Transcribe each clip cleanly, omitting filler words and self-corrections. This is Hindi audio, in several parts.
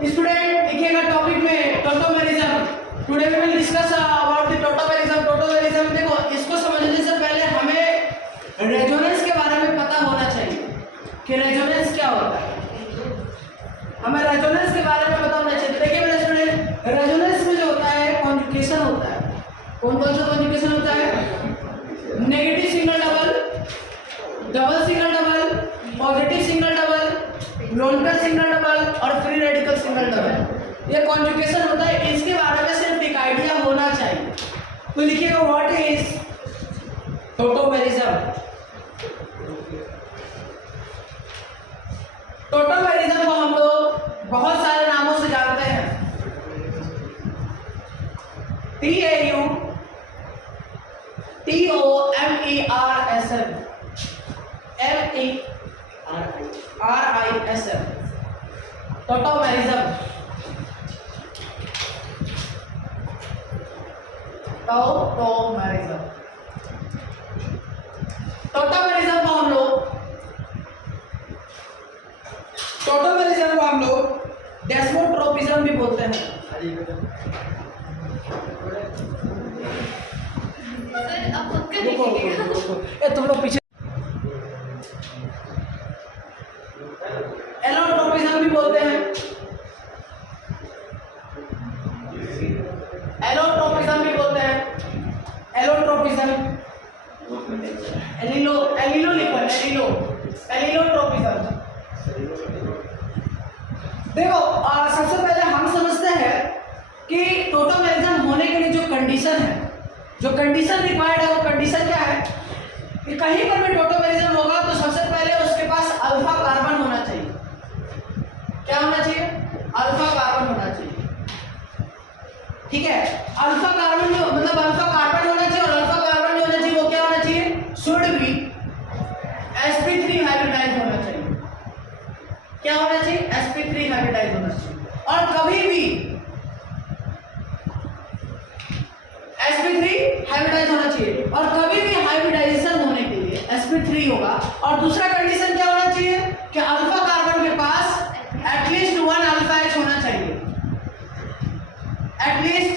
स्टूडेंट देखिएगा टॉपिक में tautomerism. Today we will discuss about the tautomerism. Tautomerism देखो, इसको समझने से पहले हमें रेजोनेंस के बारे में पता होना चाहिए कि रेजोनेंस क्या होता है। हमें रेजोनेंस के बारे में पता होना चाहिए। देखिए मेरे स्टूडेंट, रेजोनेंस में जो होता है कॉन्जुगेशन होता है। कौन कौन सा कॉन्जुगेशन होता है? Negative single double, double single double, positive single double, Lonkar single double और फ्री रेडिकल सिंगल डबल। ये कॉन्जुगेशन होता है। इसके बारे में सिर्फ एक आइडिया होना चाहिए। तो लिखिएगा व्हाट इज टोटोमेरिज्म। टोटोमेरिज्म को हम लोग बहुत सारे नामों से जानते हैं। TAU TOMERSM MERISM tautomerism. Tautomerism tautomerism को हम लोग डेस्मोट्रोपिज्म भी बोलते हैं। तुम लोग पीछे एलोट्रोपिज्म भी बोलते हैं। एलोट्रोपिज्म भी बोलते हैं। एलोट्रोपिज्म एलिलोट्रोपिज्म। देखो सबसे पहले हम समझते हैं कि टोटोमेरिज्म होने के लिए जो कंडीशन है, जो कंडीशन रिक्वायर्ड है, वो कंडीशन क्या है कि कहीं पर भी टोटोमेरिज्म होगा तो सबसे पहले उसके पास अल्फा कार्बन होना चाहिए। क्या होना चाहिए? अल्फा कार्बन होना चाहिए। ठीक है, अल्फा कार्बन जो मतलब अल्फा कार्बन होना चाहिए, और अल्फा कार्बन जो होना चाहिए वो क्या होना चाहिए? शुड बी sp3 हाइब्रिडाइज होना चाहिए। क्या होना चाहिए? sp3 हाइब्रिडाइज होना चाहिए। और कभी भी sp3 हाइब्रिडाइज होना चाहिए, और कभी भी हाइब्रिडाइजेशन होने के लिए sp3 होगा। और दूसरा कंडीशन क्या होना चाहिए कि अल्फा कार्बन के पास एटलीस्ट 1 अल्फा एच होना चाहिए। एटलीस्ट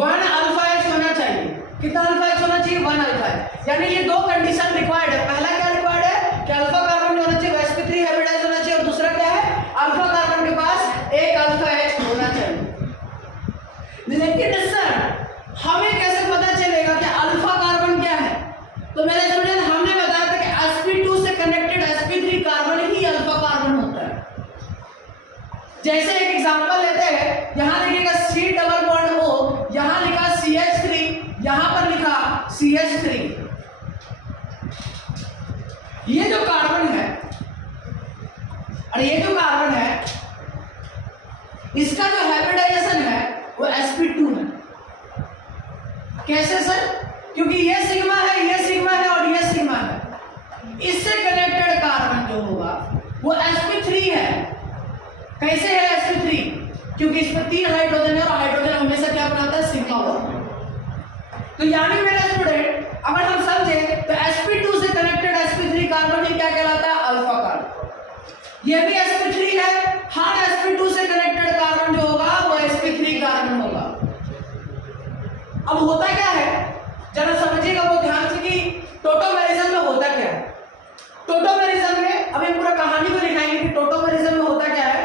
1 अल्फा एच होना चाहिए। कितना अल्फा एच होना चाहिए? 1 अल्फा एच। यानी ये दो कंडीशन रिक्वायर्ड है। पहला क्या रिक्वायर्ड है कि अल्फा कार्बन जो होना चाहिए वो sp3 हाइब्रिडाइज होना चाहिए, और दूसरा क्या है? अल्फा कार्बन के पास 1 अल्फा एच होना चाहिए। लेकिन सर हमें कैसे पता चलेगा कि अल्फा कार्बन क्या है? तो मेरे स्टूडेंट, हमने बताया था कि sp2 से कनेक्टेड sp3 कार्बन ही अल्फा कार्बन होता है। जैसे एक एग्जांपल लेते हैं, यहां लिखिएगा C डबल बॉन्ड O, यहां लिखा CH3, यहां पर लिखा CH3। ये जो कार्बन है और ये जो कार्बन है, इसका जो हाइब्रिडाइजेशन है वो sp2 है। कैसे सर? क्योंकि ये सिग्मा है, ये सिग्मा है और ये सिग्मा है। इससे कनेक्टेड कार्बन जो होगा वो sp3 है। कैसे है sp3? क्योंकि इसमें 3 हाइड्रोजन है, और हाइड्रोजन हमेशा क्या बनाता है? Sigma bond. तो यानी मेरे स्टूडेंट, अगर हम समझे तो sp2 से कनेक्टेड sp3 कार्बन ही क्या कहलाता है? Alpha carbon. ये भी sp3 है। हर sp2 से कनेक्टेड कार्बन जो होगा वो sp3 कार्बन होगा। अब होता क्या है, जरा समझिएगा वो ध्यान से कि टोटोमेरिज्म में होता क्या है। टोटोमेरिज्म में अब पूरा कहानी को दिखाएंगे कि टोटोमेरिज्म में होता क्या है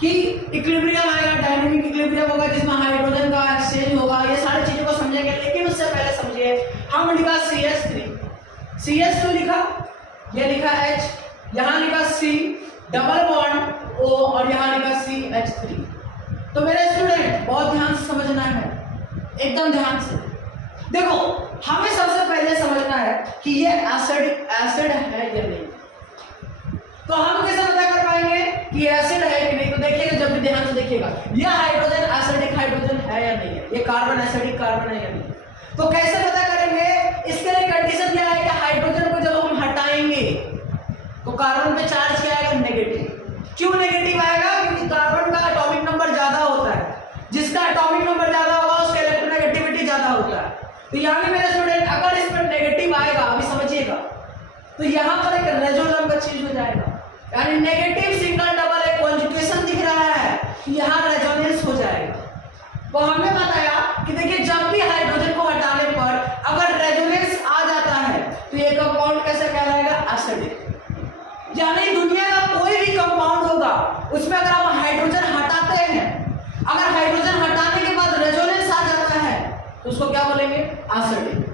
कि इक्विलिब्रियम आएगा, डायनामिक इक्विलिब्रियम होगा जिसमें हाइड्रोजन का एक्सचेंज होगा। ये सारी चीजों को समझेंगे, लेकिन उससे पहले समझिए, हम लिखा CH3, CH2 लिखा, ये लिखा H, यहां लिखा C डबल बॉन्ड O, और यहां लिखा CH3। तो मेरे स्टूडेंट बहुत ध्यान से समझना है, एकदम ध्यान से। देखो, हमें सबसे पहले समझना है कि ये एसिड है या नहीं। तो हम कैसे पता कर पाएंगे कि एसिड है कि नहीं? तो देखिएगा, जब भी ध्यान से देखिएगा, ये हाइड्रोजन एसिडिक हाइड्रोजन है या नहीं है, ये कार्बन एसिडिक कार्बन है या नहीं। तो कैसे पता करेंगे? इसके लिए कंडीशन क्या है कि हाइड्रोजन को जब हम हटाएंगे तो कार्बन पे चार्ज क्या आएगा? नेगेटिव। क्यों नेगेटिव आएगा? क्योंकि कार्बन का एटॉमिक नंबर ज्यादा होता है। जिसका एटॉमिक नंबर ज्यादा होगा उसका इलेक्ट्रोनेगेटिविटी ज्यादा होता है। तो यहाँ पे मेरे स्टूडेंट, अगर इस पर नेगेटिव आएगा, अभी समझिएगा, तो यहाँ पर एक रेजोनेंस का चीज हो जाएगा, यानी नेगेटिव सिंगल डबल एक कॉन्जुगेशन दिख रहा है, यहाँ रेजोनेंस हो जाएगा। तो हमने बताया कि देखिए जब भी हाइड्रोजन को हटाने पर अगर रेजोनेंस आ जाता है तो ये कंपाउंड कैसे कहलाएगा, एसिडिक। यानी दुनिया का कोई भी कंपाउंड होगा उसमें अगर आप हाइड्रोजन हटाते हैं, अगर हाइड्रोजन हटाने के बाद रेजोनेंस आ जाता है तो उसको क्या बोलेंगे, एसिडिक।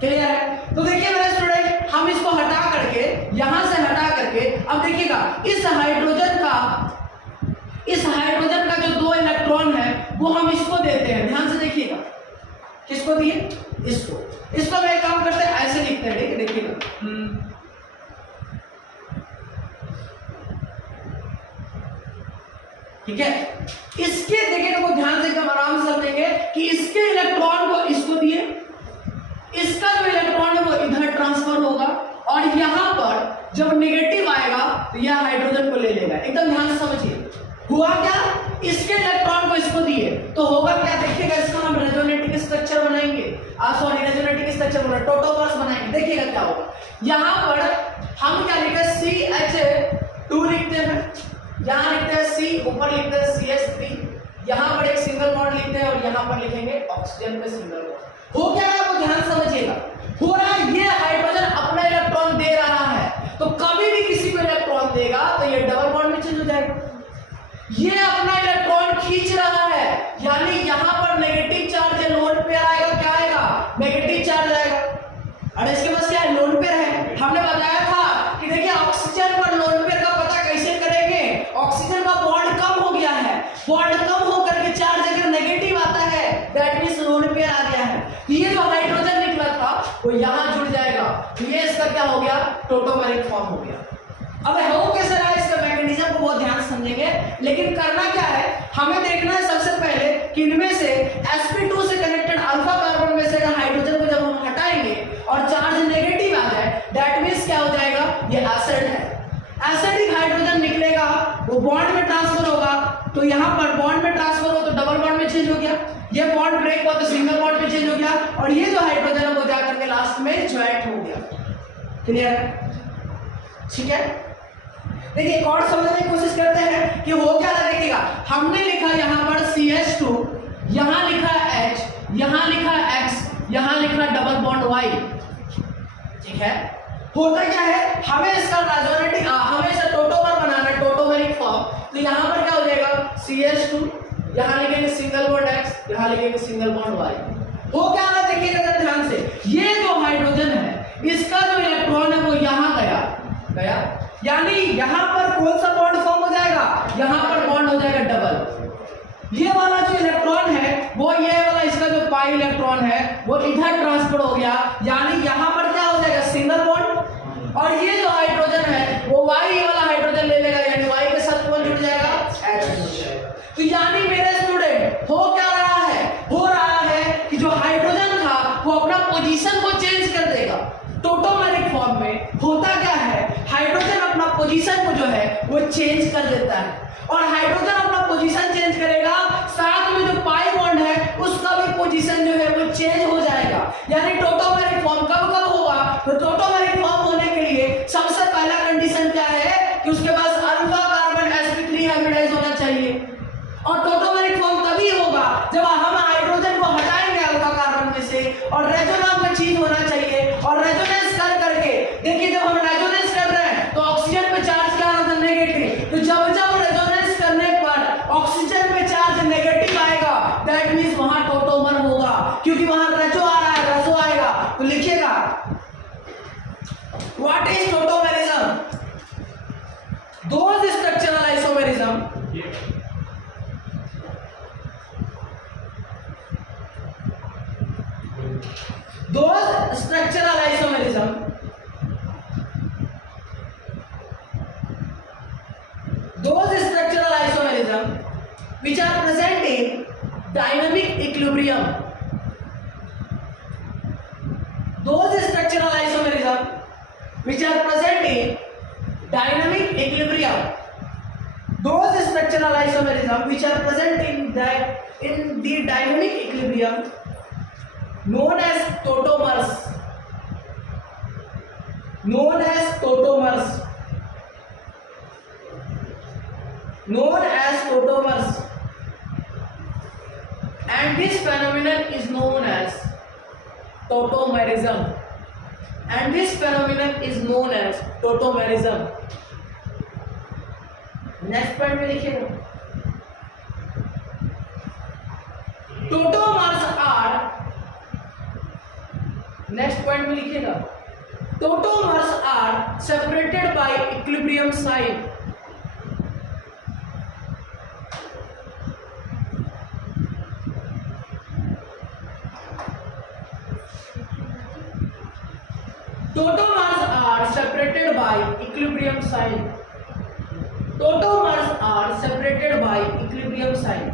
क्लियर है? तो देखिए मेरे स्टूडेंट, हम इसको हटा करके, यहां से हटा करके, अब देखिएगा इस हाइड्रोजन का जो 2 इलेक्ट्रॉन है वो हम इसको देते हैं। ध्यान से देखिएगा, किसको दिए, इसको मैं एक काम करते हैं, ऐसे लिखते हैं, ठीक है, देखिएगा ठीक है। इसके देखिए वो ध्यान से एकदम आराम से समझेंगे कि इसके इलेक्ट्रॉन को इसको दिए, इसका जो इलेक्ट्रॉन है वो इधर ट्रांसफर होगा और यहां पर जब नेगेटिव आएगा तो यह हाइड्रोजन को ले लेगा। एकदम ध्यान से समझिए, हुआ क्या, इसके इलेक्ट्रॉन को इसको दिए तो होगा क्या, देखिएगा इसका हम रेजोनेटिक स्ट्रक्चर बनाएंगे, सॉरी रेजोनेटिक स्ट्रक्चर बोला, टोटोमर्स बनाएंगे। देखिएगा क्या होगा, यहां पर हम क्या लिखते हैं, CH2 लिखते हैं, यहां लिखते हैं C, ऊपर लिखते हैं CH3, यहां पर एक सिंगल बॉन्ड लिखते हैं और यहां पर लिखेंगे ऑक्सीजन पे सिंगल बॉन्ड। हो क्या है वो ध्यान समझिएगा, हो रहा है ये हाइड्रोजन अपना इलेक्ट्रॉन दे रहा है, तो कभी भी किसी को इलेक्ट्रॉन देगा तो ये डबल बॉन्ड में चेंज हो जाएगा। ये अपना इलेक्ट्रॉन खींच रहा है, यानी यहां पर नेगेटिव चार्ज है, लोन पेयर आएगा, क्या आएगा, नेगेटिव चार्ज आएगा। अरे इसके पास क्या है, लोन पेयर है। हमने बताया था कि देखिए ऑक्सीजन पर लोन पेयर का पता कैसे करेंगे, ऑक्सीजन का बॉन्ड कम हो गया है, बॉन्ड कम होकर के चार्ज अगर नेगेटिव आता है दैट मींस लोन पेयर आ गया है, तो ये जो हाइड्रोजन निकला था वो यहां जुड़ जाएगा, तो ये इसका क्या हो गया, टोटोमेरिक फॉर्म हो गया। अब हो कैसे रहा है, इसका मैकेनिज्म को बहुत ध्यान समझेंगे, लेकिन करना क्या है, हमें देखना है सबसे पहले कि इनमें से sp2 से कनेक्टेड अल्फा कार्बन में से अगर हाइड्रोजन को जब हम हटाएंगे और चार्ज नेगेटिव आ जाए दैट मींस क्या हो जाएगा, ये एसिड है। एसिडिक हाइड्रोजन निकलेगा, वो बॉन्ड में ट्रांसफर होगा, तो यहां पर बॉन्ड में ट्रांसफर हो तो डबल बॉन्ड में चेंज हो गया, ये बॉन्ड ब्रेक हुआ तो सिंगल बॉन्ड में चेंज हो गया, और ये जो हाइड्रोजन है वो जाकर के लास्ट में ज्वाइंट हो गया। क्लियर है? ठीक है, देखिए एक और समझने की कोशिश करते हैं कि हो क्या रहा है। देखिएगा हमने लिखा यहाँ पर CH2, यहाँ लिखा H, यहाँ लिखा X, यहाँ लिखा डबल बॉन्ड Y, ठीक है। होता क्या है, हमें इसका रेजोनेटिक, हमें इसे टोटोमर बनाना है, टोटोमेरिक फॉर्म, तो यहाँ पर क्या हो जाएगा, CH2, यहाँ लिखेंगे सिंगल बॉन्ड X, यहाँ लिखेंगे सिंगल बॉन्ड Y। हो क्या रहा है, देखिएगा ध्यान से, ये जो हाइड्रोजन है इसका जो इलेक्ट्रॉन है वो यहाँ गया, यानी यहां पर कौन सा बॉन्ड फॉर्म हो जाएगा, यहां पर बॉन्ड हो जाएगा डबल। ये वाला जो इलेक्ट्रॉन है वो ये वाला, इसका जो पाई इलेक्ट्रॉन है वो इधर ट्रांसफर हो गया, यानी यहां पर क्या हो जाएगा, सिंगल बॉन्ड, और ये जो हाइड्रोजन है वो वाई वाला हाइड्रोजन ले लेगा, यानी वाई के साथ कौन जुड़ जाएगा, H जुड़ जाएगा। तो यानी मेरे स्टूडेंट हो क्या रहा है, हो रहा है कि जो हाइड्रोजन था वो अपना पोजीशन को चेंज कर देगा टोटोमेरिक फॉर्म में। होता क्या है, हाइड्रोजन अपना पोजीशन को जो है वो चेंज कर देता है, और हाइड्रोजन अपना पोजीशन चेंज करेगा, साथ में जो पाई बॉन्ड है उसका भी पोजीशन जो है वो चेंज हो जाएगा। यानी टोटोमेरिक फॉर्म कब होगा, तो टोटोमेरिक फॉर्म होने के लिए सबसे पहला कंडीशन क्या है कि उसके पास अल्फा कार्बन sp3 हाइब्रिडाइज होना चाहिए, और टोटोमेरिक फॉर्म तभी होगा जब हम हाइड्रोजन को हटाएंगे अल्फा कार्बन में से, और रेजोनेंस में चीज होना चाहिए, और रेजोनेंस कर करके देखिए जब हम रेजोनेंस कर रहे हैं तो ऑक्सीजन पे चार्ज क्या होता है, नेगेटिव, तो जब जब रेजोनेंस करने पर ऑक्सीजन पे चार्ज नेगेटिव आएगा दैट मींस वहां टोटोमर होगा, क्योंकि वहां रेजो आ रहा है, रेजो आएगा, तो लिखिएगा what is tautomerism, those structural isomerism, those structural isomerism which are present in dynamic equilibrium, those structural isomerism which are present in dynamic equilibrium, those structural isomerism which are present in the dynamic equilibrium known as tautomers, known as tautomers, known as tautomers, and this phenomenon is known as tautomerism, and this phenomenon is known as tautomerism. Next point में लिखिएगा, टोटोमर्स आर, नेक्स्ट पॉइंट में लिखिएगा, tautomers are separated by equilibrium sign, tautomers are separated by equilibrium sign, tautomers are separated by equilibrium sign.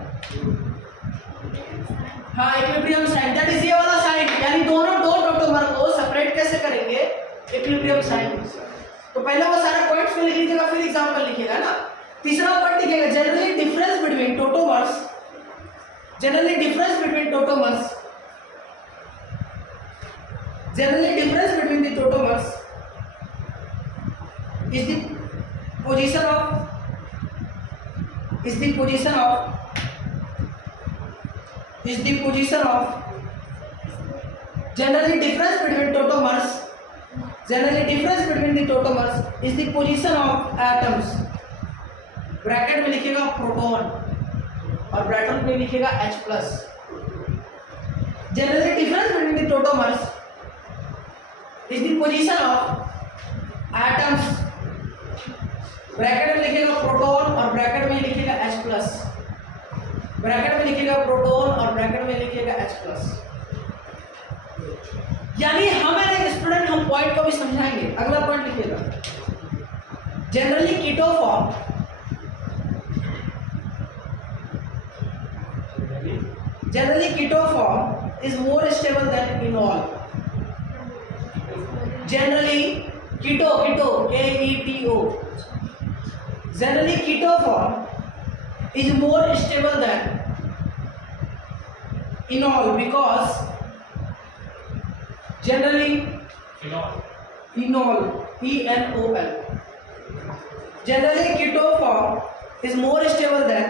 हाँ, इक्विलिब्रियम साइन दैट इज ये वाला साइन, यानी दोनों दो टोटोमर को सेपरेट कैसे करेंगे, इक्विलिब्रियम साइन। तो पहले वो सारा पॉइंट्स में लिख लीजिएगा, फिर एग्जांपल लिखिएगा ना। तीसरा पॉइंट लिखिएगा, generally difference between tautomers, generally difference between tautomers, generally difference between the tautomers is the position of generally difference between tautomers, generally difference between the tautomers is the position of atoms, bracket में लिखिएगा प्रोटॉन और ब्रैकेट में लिखिएगा H+, generally difference between the tautomers is the position of atoms, bracket में लिखिएगा प्रोटॉन और ब्रैकेट में लिखिएगा H+, ब्रैकेट में लिखिएगा प्रोटॉन और ब्रैकेट में लिखिएगा H+। यानी हमारे स्टूडेंट हम पॉइंट को भी समझाएंगे। अगला पॉइंट लिखिएगा, generally keto form, generally keto form is more stable than enol, generally keto KETO, generally keto form is more stable than enol because generally enol ENOL, generally keto form is more stable than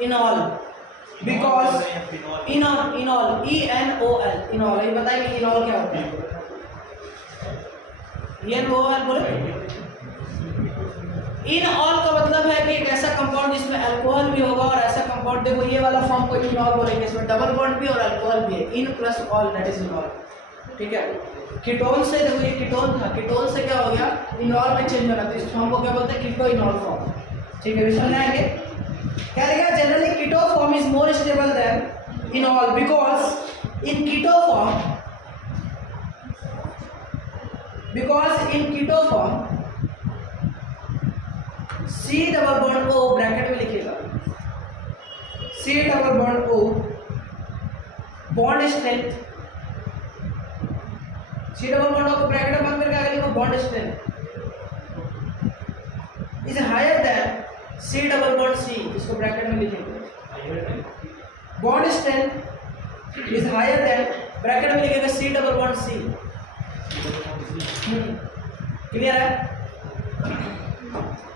enol because enol ENOL, enol, ये बताइए enol क्या होता है, ENOL बोले। इन ऑल का मतलब है कि एक ऐसा कंपाउंड जिसमें अल्कोहल भी होगा और ऐसा कंपाउंड, देखो ये वाला फॉर्म को इनॉल बोलेंगे, इसमें डबल बॉन्ड भी और अल्कोहल भी है, ene plus ol that is enol. ठीक है, कीटोन से देखो ये कीटोन था, कीटोन से क्या हो गया, इनॉल में चेंज होना, तो इस फॉर्म को क्या बोलते हैं, कीटो इनॉल फॉर्म। ठीक है, समझाएंगे क्या लिखा, generally keto form is more stable than enol because in keto form C double bond O, bracket में लिखिएगा C double bond O, bond strength, C double bond O को ब्रैकेट में बंद करके आगे लिखो, bond strength is higher than C double bond C, इसको ब्रैकेट में लिखेंगे, bond strength is higher than, bracket में लिखेगा C double bond C। Clear है?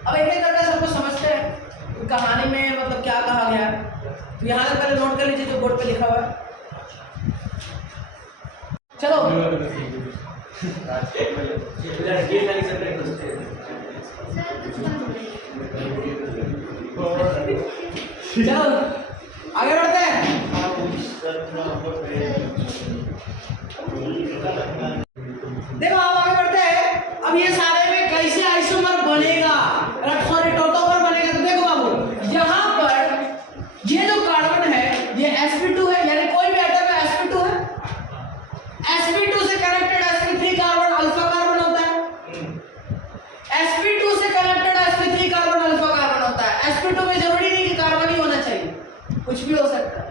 अब एक एक करके सबको समझते हैं कहानी में मतलब क्या कहा गया है। तो यहाँ तक पहले नोट कर लीजिए जो बोर्ड पे लिखा हुआ है। चलो चलो आगे बढ़ते हैं। देखो आप आगे बढ़ते हैं। अब ये सारे में कैसे आइसोमर बनेगा, सॉरी टोटोमर बनेगा। तो देखो बाबू, यहाँ पर ये जो कार्बन है ये sp2 है, यानी कोई भी एटम में sp2 है, sp2 से connected sp3 carbon alpha carbon होता है, sp2 से connected sp3 carbon alpha carbon होता है। sp2 में जरूरी नहीं कि कार्बन ही होना चाहिए, कुछ भी हो सकता है।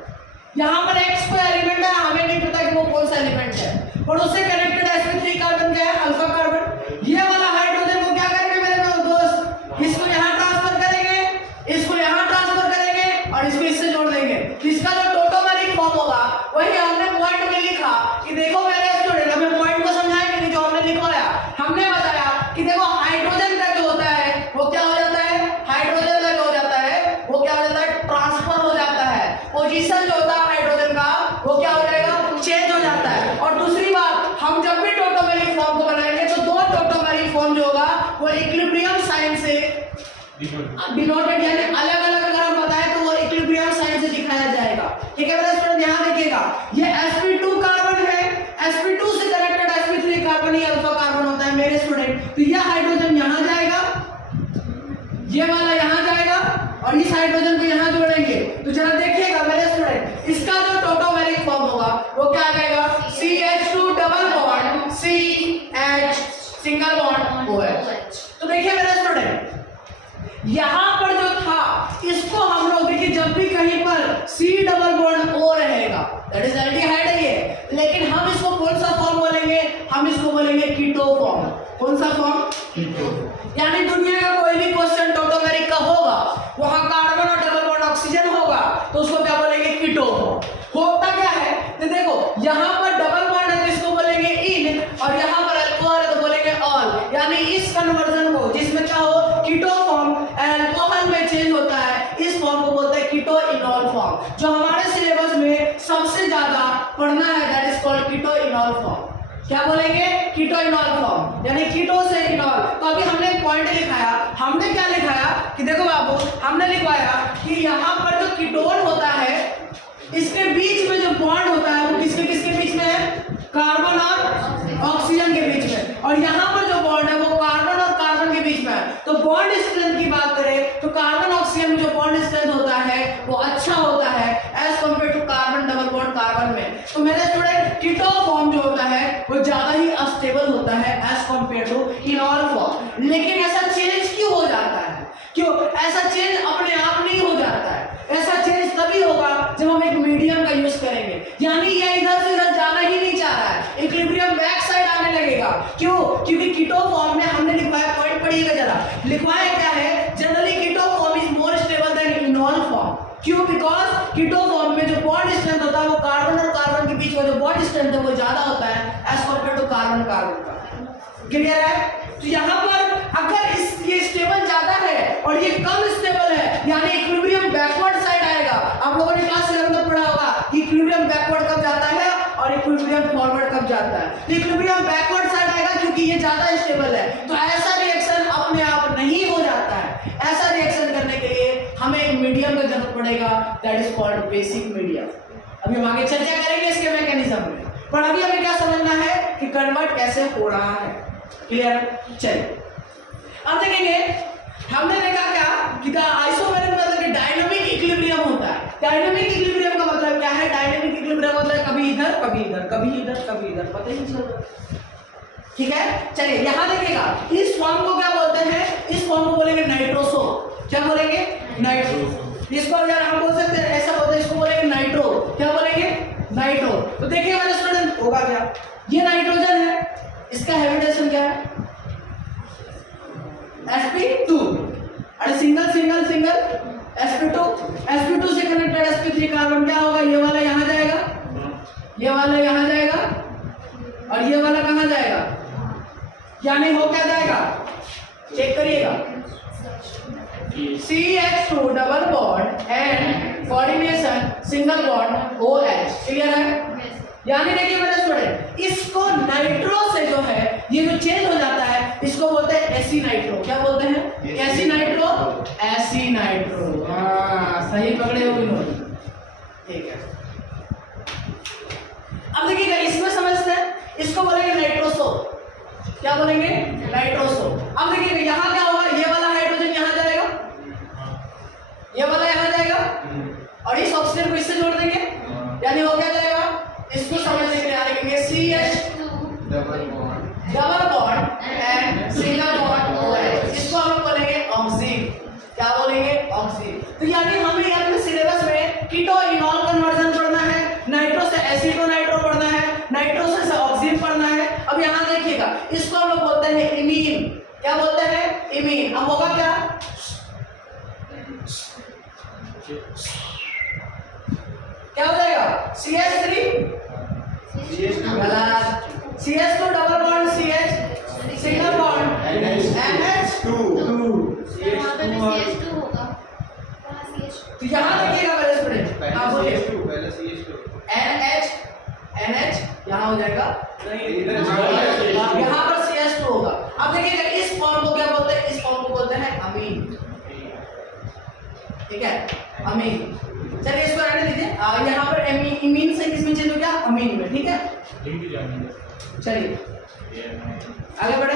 यहाँ पर x कोई एलिमेंट है, हमें नहीं पता कि वो कौन सा एलिमेंट है, और उससे कनेक्टेड sp3 कार्बन क्या है, अल्फा कार्बन। ये वाला हाइड्रोजन को क्या करेंगे मेरे दोस्त, इसको यहाँ ट्रांसफर करेंगे, इसको यहाँ ट्रांसफर करेंगे और इसको इससे जोड़ देंगे। इसका जो टोटोमेरिक फॉर्म होगा वही हमने पॉइंट में लिखा कि देखो मेरे स्टूडेंट, हमें पॉइंट को समझाएंगे नहीं, जो हमने लिखवाया। हमने फॉर्म जो होगा वो इक्विलिब्रियम साइन से डिनोटेड, यानी अलग अलग अगर हम बताएं तो वो इक्विलिब्रियम साइन से दिखाया जाएगा। ठीक है मेरे स्टूडेंट, ध्यान रखिएगा ये sp2 कार्बन है, sp2 से कनेक्टेड sp3 कार्बन ही अल्फा कार्बन होता है मेरे स्टूडेंट। तो यह हाइड्रोजन यहां जाएगा, ये वाला यहां जाएगा और इस हाइड्रोजन को यहां जोड़ेंगे। तो जरा देखिएगा मेरे स्टूडेंट, इसका जो टोटोमेरिक फॉर्म होगा वो क्या आ जाएगा, CH2 double bond CH single bond OH। तो देखिए मेरे स्टूडेंट, यहां पर जो था इसको हम लोग देखिए जब भी कहीं पर C डबल बॉन्ड O रहेगा दैट इज एल्डिहाइड है ये, लेकिन हम इसको कौन सा फॉर्म बोलेंगे, हम इसको बोलेंगे कीटो फॉर्म। कौन सा फॉर्म, कीटो। यानी दुनिया का कोई भी क्वेश्चन टोटोमेरिक का होगा, वहां कार्बन और डबल बॉन्ड ऑक्सीजन होगा तो उसको क्या बोलेंगे, कीटो फॉर्म। होता क्या है तो देखो यहां पर डबल बॉन्ड है तो इसको बोलेंगे इन, और यहां पर अल्कोहल है तो बोलेंगे ऑल। यानी इस कन्वर्जन को जिसमें क्या हो कीटो फॉर्म अल्कोहल में चेंज होता है, इस फॉर्म को बोलते हैं कीटो इनॉल फॉर्म। जो हमारे सिलेबस में सबसे ज्यादा पढ़ना है that is called keto enol form. क्या बोलेंगे, कीटो इनॉल फॉर्म, यानी कीटो से इनॉल। तो अभी हमने एक पॉइंट लिखाया, हमने क्या लिखाया कि देखो बाबू, हमने लिखवाया कि यहाँ पर जो कीटोन होता है इसके बीच में जो बॉन्ड होता है वो किसके किसके बीच में है, कार्बन और ऑक्सीजन के बीच में, और यहाँ पर जो बॉन्ड है वो कार्बन और कार्बन के बीच में है। तो बॉन्ड स्ट्रेंथ की बात करें तो कार्बन ऑक्सीजन में जो बॉन्ड स्ट्रेंथ होता है वो अच्छा होता है as compare to carbon double bond carbon में। तो मेरे स्टूडेंट कीटो फॉर्म जो होता है वो ज्यादा ही अनस्टेबल होता है as compare to enol form. लेकिन ऐसा चेंज क्यों हो जाता है, क्यों ऐसा चेंज अपने आप नहीं हो जाता है, ऐसा चेंज तभी होगा जब हम एक मीडियम का यूज करेंगे। यानी ये इधर से इधर जाना ही नहीं चाह रहा है, इक्विलिब्रियम बैक साइड आने लगेगा। क्यों, क्योंकि कीटो फॉर्म में हमने लिखवाया, पॉइंट पढ़िएगा जरा, लिखवाया क्या है, generally keto form is more stable than enol form. क्यों, बिकॉज कीटो फॉर्म में जो बॉन्ड स्ट्रेंथ होता है वो कार्बन और कार्बन के बीच में जो बॉन्ड स्ट्रेंथ है वो ज्यादा होता है as compare to carbon carbon का। क्लियर है? तो यहाँ पर अगर ये स्टेबल ज्यादा है और ये कम स्टेबल है, यानी इक्विलिब्रियम बैकवर्ड साइड आएगा। आप लोगों ने क्लास 11 में पढ़ा होगा कि इक्विलिब्रियम बैकवर्ड कब जाता है और इक्विलिब्रियम फॉरवर्ड कब जाता है। तो इक्विलिब्रियम बैकवर्ड साइड आएगा क्योंकि ये ज्यादा स्टेबल है। तो ऐसा रिएक्शन अपने आप नहीं हो जाता है, ऐसा रिएक्शन करने के लिए हमें एक मीडियम का जरूरत पड़ेगा that is called basic medium. अभी हम आगे चर्चा करेंगे इसके मैकेनिज्म में, पर अभी हमें क्या समझना है कि कन्वर्ट कैसे हो रहा है। क्लियर? चलिए अब देखेंगे, हमने देखा क्या कि आइसोमेरिक मतलब कि डायनामिक इक्विलिब्रियम होता है। डायनामिक इक्विलिब्रियम का मतलब क्या है, डायनामिक इक्विलिब्रियम मतलब है कभी इधर कभी इधर, कभी इधर कभी इधर, पता ही नहीं चलता। ठीक है, चलिए यहां देखिएगा, इस फॉर्म को क्या बोलते हैं, इस फॉर्म को बोलेंगे नाइट्रोसो। क्या बोलेंगे, नाइट्रो। इसको यार हम बोल सकते हैं, ऐसा बोलते हैं, इसको बोलेंगे नाइट्रो। क्या बोलेंगे, नाइट्रो। तो देखिए मेरे स्टूडेंट होगा क्या, ये नाइट्रोजन है, इसका हैबिटेशन क्या है, sp2, और सिंगल सिंगल सिंगल sp2 से कनेक्टेड sp3 कार्बन क्या होगा, ये वाला यहां जाएगा, ये वाला यहां जाएगा, और ये वाला कहां जाएगा, यानी हो क्या जाएगा, चेक करिएगा, CH2 double bond and coordination single bond OH। Clear है? यानी देखिए मेरे स्टूडेंट, इसको नाइट्रो से जो है ये जो चेंज हो जाता है इसको बोलते हैं एसी नाइट्रो। क्या बोलते हैं, एसी नाइट्रो, एसी नाइट्रो। हाँ सही पकड़े हो इन्होंने, ठीक है। अब देखिएगा इसमें समझते हैं, इसको बोलेंगे नाइट्रोसो। क्या बोलेंगे, नाइट्रोसो। अब देखिएगा यहाँ क्या होगा, ये वाला हाइड्रोजन यहाँ जाएगा, ये वाला यहाँ जाएगा, और इस ऑक्सीजन को इससे जोड़ देंगे, यानी हो क्या जाएगा, इसको समझने के लिए आएंगे CH2 double bond and single bond OH। इसको हम बोलेंगे ऑक्सीन। क्या बोलेंगे, ऑक्सीन। तो यानी हमें अपने सिलेबस में कीटो इनॉल कन्वर्जन पढ़ना है, नाइट्रो से एसिडो नाइट्रो पढ़ना है, नाइट्रो से ऑक्सीन पढ़ना है। अब यहाँ देखिएगा, इसको हम लोग बोलते हैं इमीन। क्या बोलते हैं, इमीन। अब होगा क्या, क्या हो जाएगा, CH3 CH2 double bond CH single bond NH2। तो यहाँ देखिएगा मेरे स्टूडेंट, हाँ बोलिए, NH यहाँ हो जाएगा, यहाँ पर CH2 होगा। अब देखिएगा इस फॉर्म को क्या बोलते हैं, इस फॉर्म को बोलते हैं अमीन, ठीक है, अमीन। चलिए इसको रहने दीजिए, यहाँ पर इमीन से किसमें चेंज हो गया, अमीन में, ठीक है। चलिए आगे बढ़े।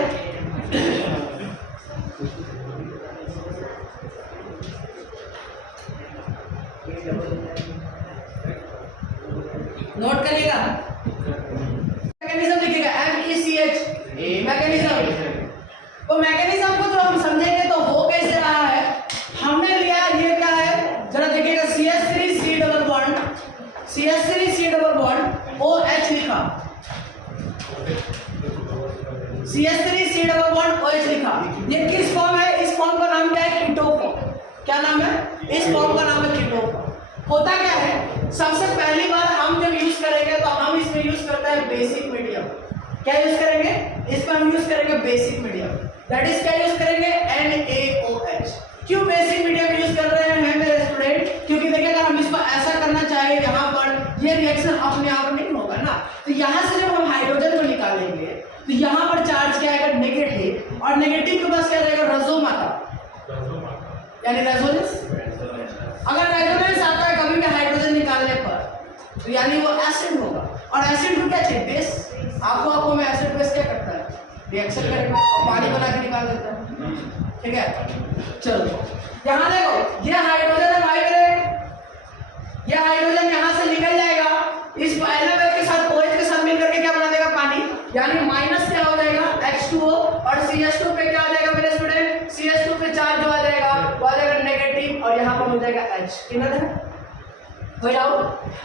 नोट करिएगा, मैकेनिज्म लिखिएगा MECH, मैकेनिज्म। तो मैकेनिज्म को जो हम समझेंगे तो हो कैसे रहा है, हमने लिया ये क्या है, जरा देखिएगा CH3C double bond, CH3C double bond OH लिखा, CH3C डबल बॉन्ड OH लिखा। ये किस फॉर्म है, इस फॉर्म का नाम क्या है, कीटो फॉर्म। क्या नाम है, इस फॉर्म का नाम है कीटो फॉर्म। होता क्या है, सबसे पहली बार हम जब यूज करेंगे तो हम इसमें यूज करते हैं बेसिक मीडियम। क्या यूज करेंगे, इस पर हम यूज करेंगे बेसिक मीडियम, दैट इज क्या यूज करेंगे, NaOH। क्यों बेसिक मीडियम यूज कर रहे हैं मेरे स्टूडेंट, क्योंकि देखिए अगर हम इसको ऐसा करना चाहे यहाँ पर ये रिएक्शन अपने आप नहीं होगा ना, तो यहाँ से जब हम हाइड्रोजन को निकालेंगे तो यहाँ पर चार्ज क्या आएगा, नेगेटिव, और नेगेटिव के पास क्या रहेगा, रजोमाता, यानी रेजोनेंस। अगर रेजोनेंस आता है कभी भी हाइड्रोजन निकालने पर तो यानी वो एसिड होगा, और एसिड को क्या चाहिए, बेस। आपको में एसिड बेस क्या करता है, रिएक्शन करेगा और पानी बना के निकाल देता है, ठीक है। चलो यहाँ देखो ये हाइड्रोजन है भाई मेरे, ये हाइड्रोजन यहाँ से निकल जाएगा, इस NaOH के साथ OH के साथ मिलकर के क्या बना देगा, पानी, यानी माइनस क्या हो जाएगा, H2O, और CH2 पे क्या आ जाएगा मेरे स्टूडेंट, CH2 पे चार्ज जो आ जाएगा वो आ जाएगा नेगेटिव, और यहाँ पर हो जाएगा H। क्लियर है, हो जाओ।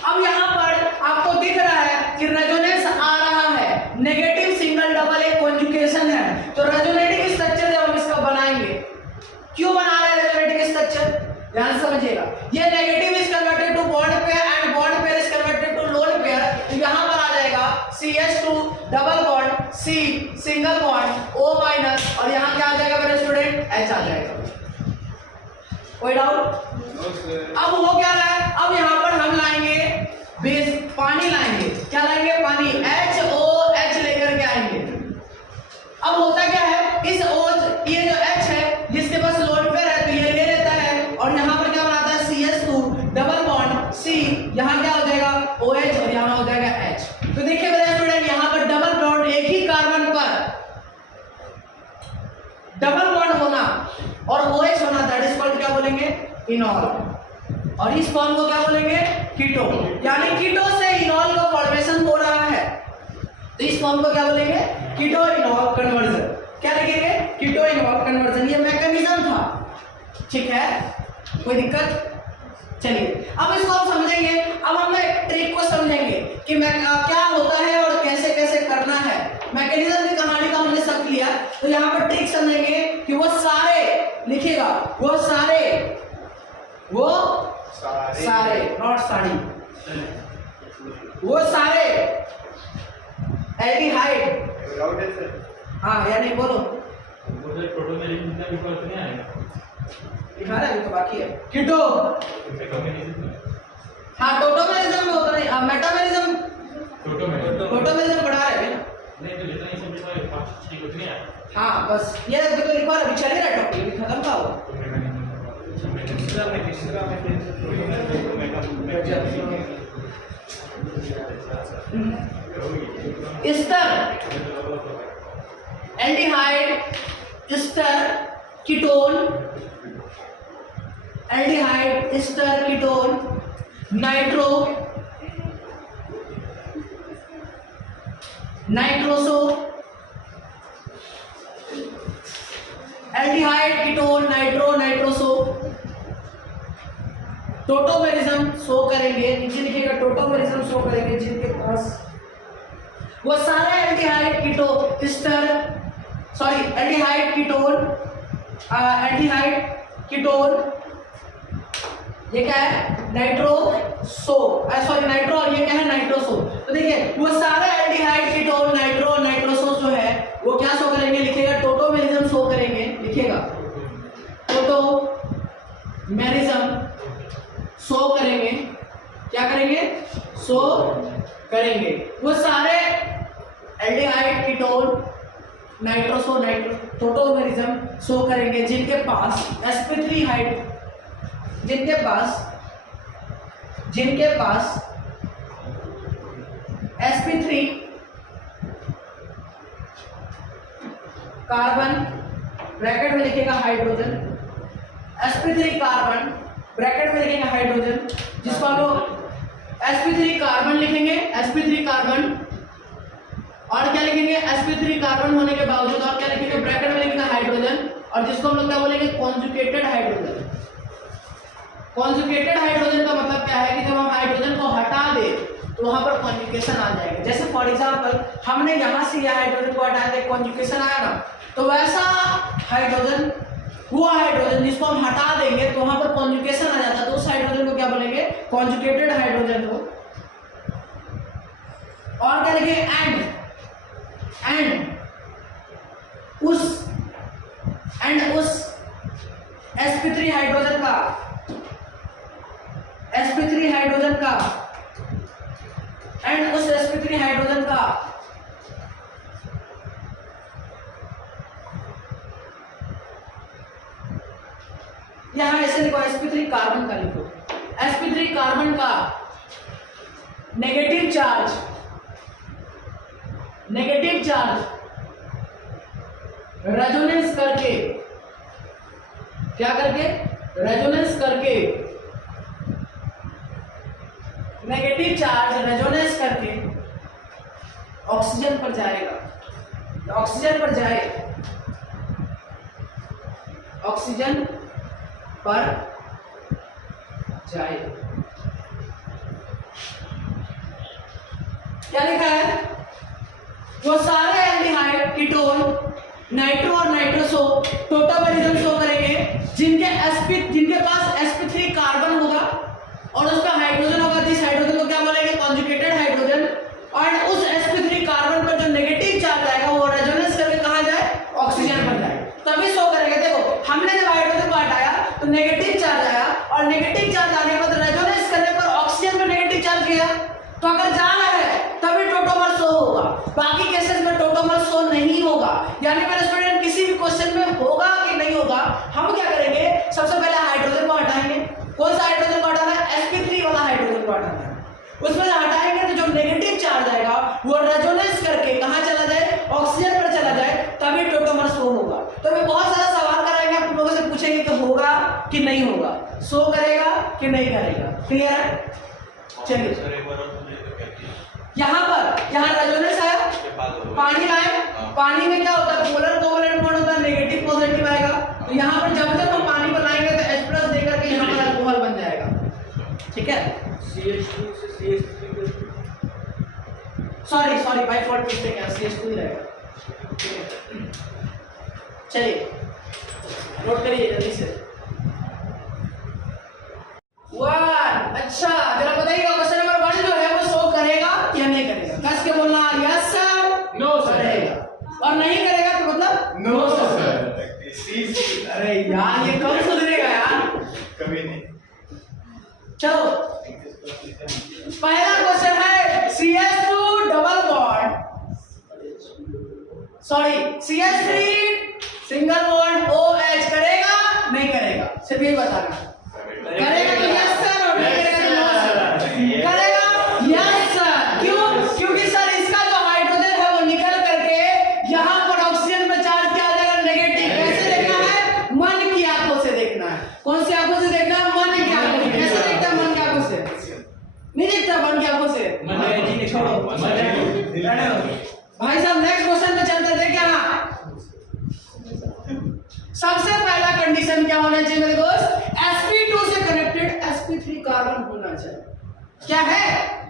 अब यहाँ पर आपको दिख रहा है कि रेजोनेंस आ रहा है, नेगेटिव सिंगल डबल एक कॉन्जुगेशन है, तो रेजोनेटिंग स्ट्रक्चर जब हम इसका बनाएंगे, क्यों बना रहे हैं रेजोनेटिंग स्ट्रक्चर, ध्यान समझिएगा। ये negative is converted to bond pair and bond pair is converted to lone pair, तो यहाँ पर आ जाएगा CH2 double bond C single bond O minus, और यहाँ क्या आ जाएगा मेरे स्टूडेंट, H आ जाएगा। कोई डाउट? अब हो क्या रहा है, अब यहाँ पर हम लाएंगे बेस, पानी लाएंगे, क्या लाएंगे, पानी, HOH लेकर के आएंगे। अब होता क्या है, इस OH, ये जो H है जिसके पास लोन पेयर है तो ये ले लेता है, और यहाँ पर क्या बनाता है, CH2 डबल बॉन्ड C, यहाँ क्या हो जाएगा, OH, और यहाँ हो जाएगा H। तो देखिए मेरे स्टूडेंट यहाँ पर डबल बॉन्ड, एक ही कार्बन पर डबल बॉन्ड होना और OH होना, दैट इज कॉल्ड क्या बोलेंगे, इनॉल, और इस फॉर्म को क्या बोलेंगे, कीटो, यानी कीटो से इनॉल का फॉर्मेशन हो रहा है, तो इस फॉर्म को क्या बोलेंगे, कीटो इनॉल कन्वर्जन। क्या लिखेंगे, कीटो इनॉल कन्वर्जन। ये मैकेनिज्म था, ठीक है, कोई दिक्कत। चलिए अब इसको हम समझेंगे, अब हम एक ट्रिक को समझेंगे कि क्या होता है और कैसे कैसे करना है। मैकेनिज्म की कहानी का हमने सब लिया, तो यहाँ पर ट्रिक समझेंगे कि वो सारे, लिखिएगा, वो सारे नॉट साड़ी, वो सारे एल्डिहाइड, हाँ यानी बोलो, लिखा है अभी तो बाकी है, कीटो, हाँ टोटोमेरिज्म में होता नहीं, मेटामेरिज्म, टोटोमेरिज्म पढ़ा रहे हैं ना, हाँ बस ये तो लिखवा अभी चल रहा है टॉपिक, खत्म का हुआ। Ester, aldehyde, ester, ketone, aldehyde, ester, ketone, nitro, nitroso, aldehyde, ketone, nitro, nitroso, tautomerism show करेंगे, नीचे लिखिएगा टोटोमेरिज्म शो करेंगे जिनके पास वो सारा एल्डिहाइड, कीटो, स्टर, sorry aldehyde, ketone, aldehyde, ketone, ये क्या है, नाइट्रोसो, सॉरी नाइट्रो, और ये क्या है, नाइट्रोसो। तो देखिए वो सारे एल्डिहाइड, कीटोन, नाइट्रो, नाइट्रोसो जो है वो क्या शो करेंगे, लिखिएगा टोटोमेरिज्म शो करेंगे, लिखिएगा टोटोमेरिज्म शो करेंगे, क्या करेंगे, शो करेंगे। वो सारे aldehyde, ketone, nitroso tautomerism show करेंगे जिनके पास sp3 जिनके पास sp3 कार्बन ब्रैकेट में लिखेगा हाइड्रोजन, sp3 कार्बन ब्रैकेट में लिखेंगे हाइड्रोजन, जिसको हम लोग sp3 कार्बन लिखेंगे, sp3 कार्बन और क्या लिखेंगे sp3 कार्बन होने के बावजूद और क्या लिखेंगे ब्रैकेट में लिखेंगे हाइड्रोजन, और जिसको हम लोग क्या बोलेंगे कॉन्जुगेटेड हाइड्रोजन। कॉन्जुगेटेड हाइड्रोजन का मतलब क्या है कि जब हम हाइड्रोजन को हटा दे तो वहां पर कॉन्जुगेशन आ जाएगा। जैसे फॉर एग्जांपल हमने यहां से यह हाइड्रोजन को हटा दे कॉन्जुगेशन आया ना, तो वैसा हाइड्रोजन वो हाइड्रोजन जिसको हम हटा देंगे तो वहां पर कॉन्जुगेशन आ जाता है, तो उस हाइड्रोजन को क्या बोलेंगे कॉन्जुगेटेड हाइड्रोजन हो। और क्या लिखेंगे एंड उस sp3 हाइड्रोजन का यहां ऐसे लिखो sp3 कार्बन का लिखो, sp3 कार्बन का नेगेटिव चार्ज रेजोनेंस करके क्या करके रेजोनेंस करके नेगेटिव चार्ज रेजोनेंस करके ऑक्सीजन पर जाएगा, ऑक्सीजन पर जाए क्या लिखा है वो सारे एल्डिहाइड कीटोन नाइट्रो और नाइट्रोसो टोटोमेरिज्म शो करेंगे जिनके पास sp3 कार्बन होगा और उसका हाइड्रोजन होगा, जिस हाइड्रोजन को क्या बोलेंगे कॉन्जुगेटेड हाइड्रोजन, और उस sp3 कार्बन पर जो नेगेटिव चार्ज आएगा वो रेजोनेंस करके कहां जाए ऑक्सीजन पर जाए, तभी शो करेगा। देखो हमने जब हाइड्रोजन को हटाया तो नेगेटिव चार्ज आया और नेगेटिव चार्ज आने के बाद रेजोनेंस करने पर ऑक्सीजन में नेगेटिव चार्ज गया, तो अगर जाना है तभी टोटोमर शो होगा, बाकी केसेस में टोटोमर शो नहीं होगा। यानी मेरे स्टूडेंट किसी भी क्वेश्चन में होगा कि नहीं होगा, हम क्या करेंगे सबसे पहले हाइड्रोजन को हटाएंगे। कौन सा हाइड्रोजन को हटाना है sp3 वाला हाइड्रोजन को हटाना है, उसमें हटाएंगे तो जो नेगेटिव चार्ज आएगा वो रेजोनेंस करके कहां चला जाए ऑक्सीजन पर चला जाए, तभी टोटोमर शो होगा। तो मैं बहुत सारा सवाल कराएंगे, आप लोगों से पूछेंगे कि होगा कि नहीं होगा, शो करेगा कि नहीं करेगा। क्लियर है? चलिए यहाँ रेजोनेंस है, पानी लाए, पानी में क्या होता है पोलर कोवलेंट बॉन्ड होता है, नेगेटिव पॉजिटिव आएगा, तो यहाँ पर जब जब हम पानी बनाएंगे तो H+ देकर के यहाँ पर अल्कोहल बन जाएगा। ठीक है, सॉरी बाय फॉल्ट मिस्टेक है, CH2 ही रहेगा। चलिए नोट करिए जल्दी से। 1 अच्छा जरा बताइएगा क्वेश्चन नंबर 1 जो है वो शो करेगा या नहीं करेगा, कस के बोलना यस सर नो सर करेगा, और नहीं करेगा तो मतलब नो सर। अरे यार ये कब सुधरेगा यार, कभी नहीं। चलो पहला क्वेश्चन है CH2 double bond CH3 single bond OH करेगा नहीं करेगा, सिर्फ यही बताना। करेगा तो यस सर और नहीं करेगा तो नो सर। करेगा यस सर, क्यों? क्योंकि सर इसका जो हाइड्रोजन है वो निकल करके यहाँ पर ऑक्सीजन में चार्ज किया जाएगा नेगेटिव। कैसे देखना है? मन की आंखों से देखना है। कौन सी आंखों से देखना है? मन की आंखों से। कैसे देखता है मन की आंखों से? नहीं देखता मन की आंखों से। छोड़ो भाई साहब, नेक्स्ट क्वेश्चन पे चलते थे क्या? सबसे पहला कंडीशन क्या होना चाहिए मेरे दोस्त? sp2 से कनेक्टेड sp3 कार्बन होना चाहिए। क्या है?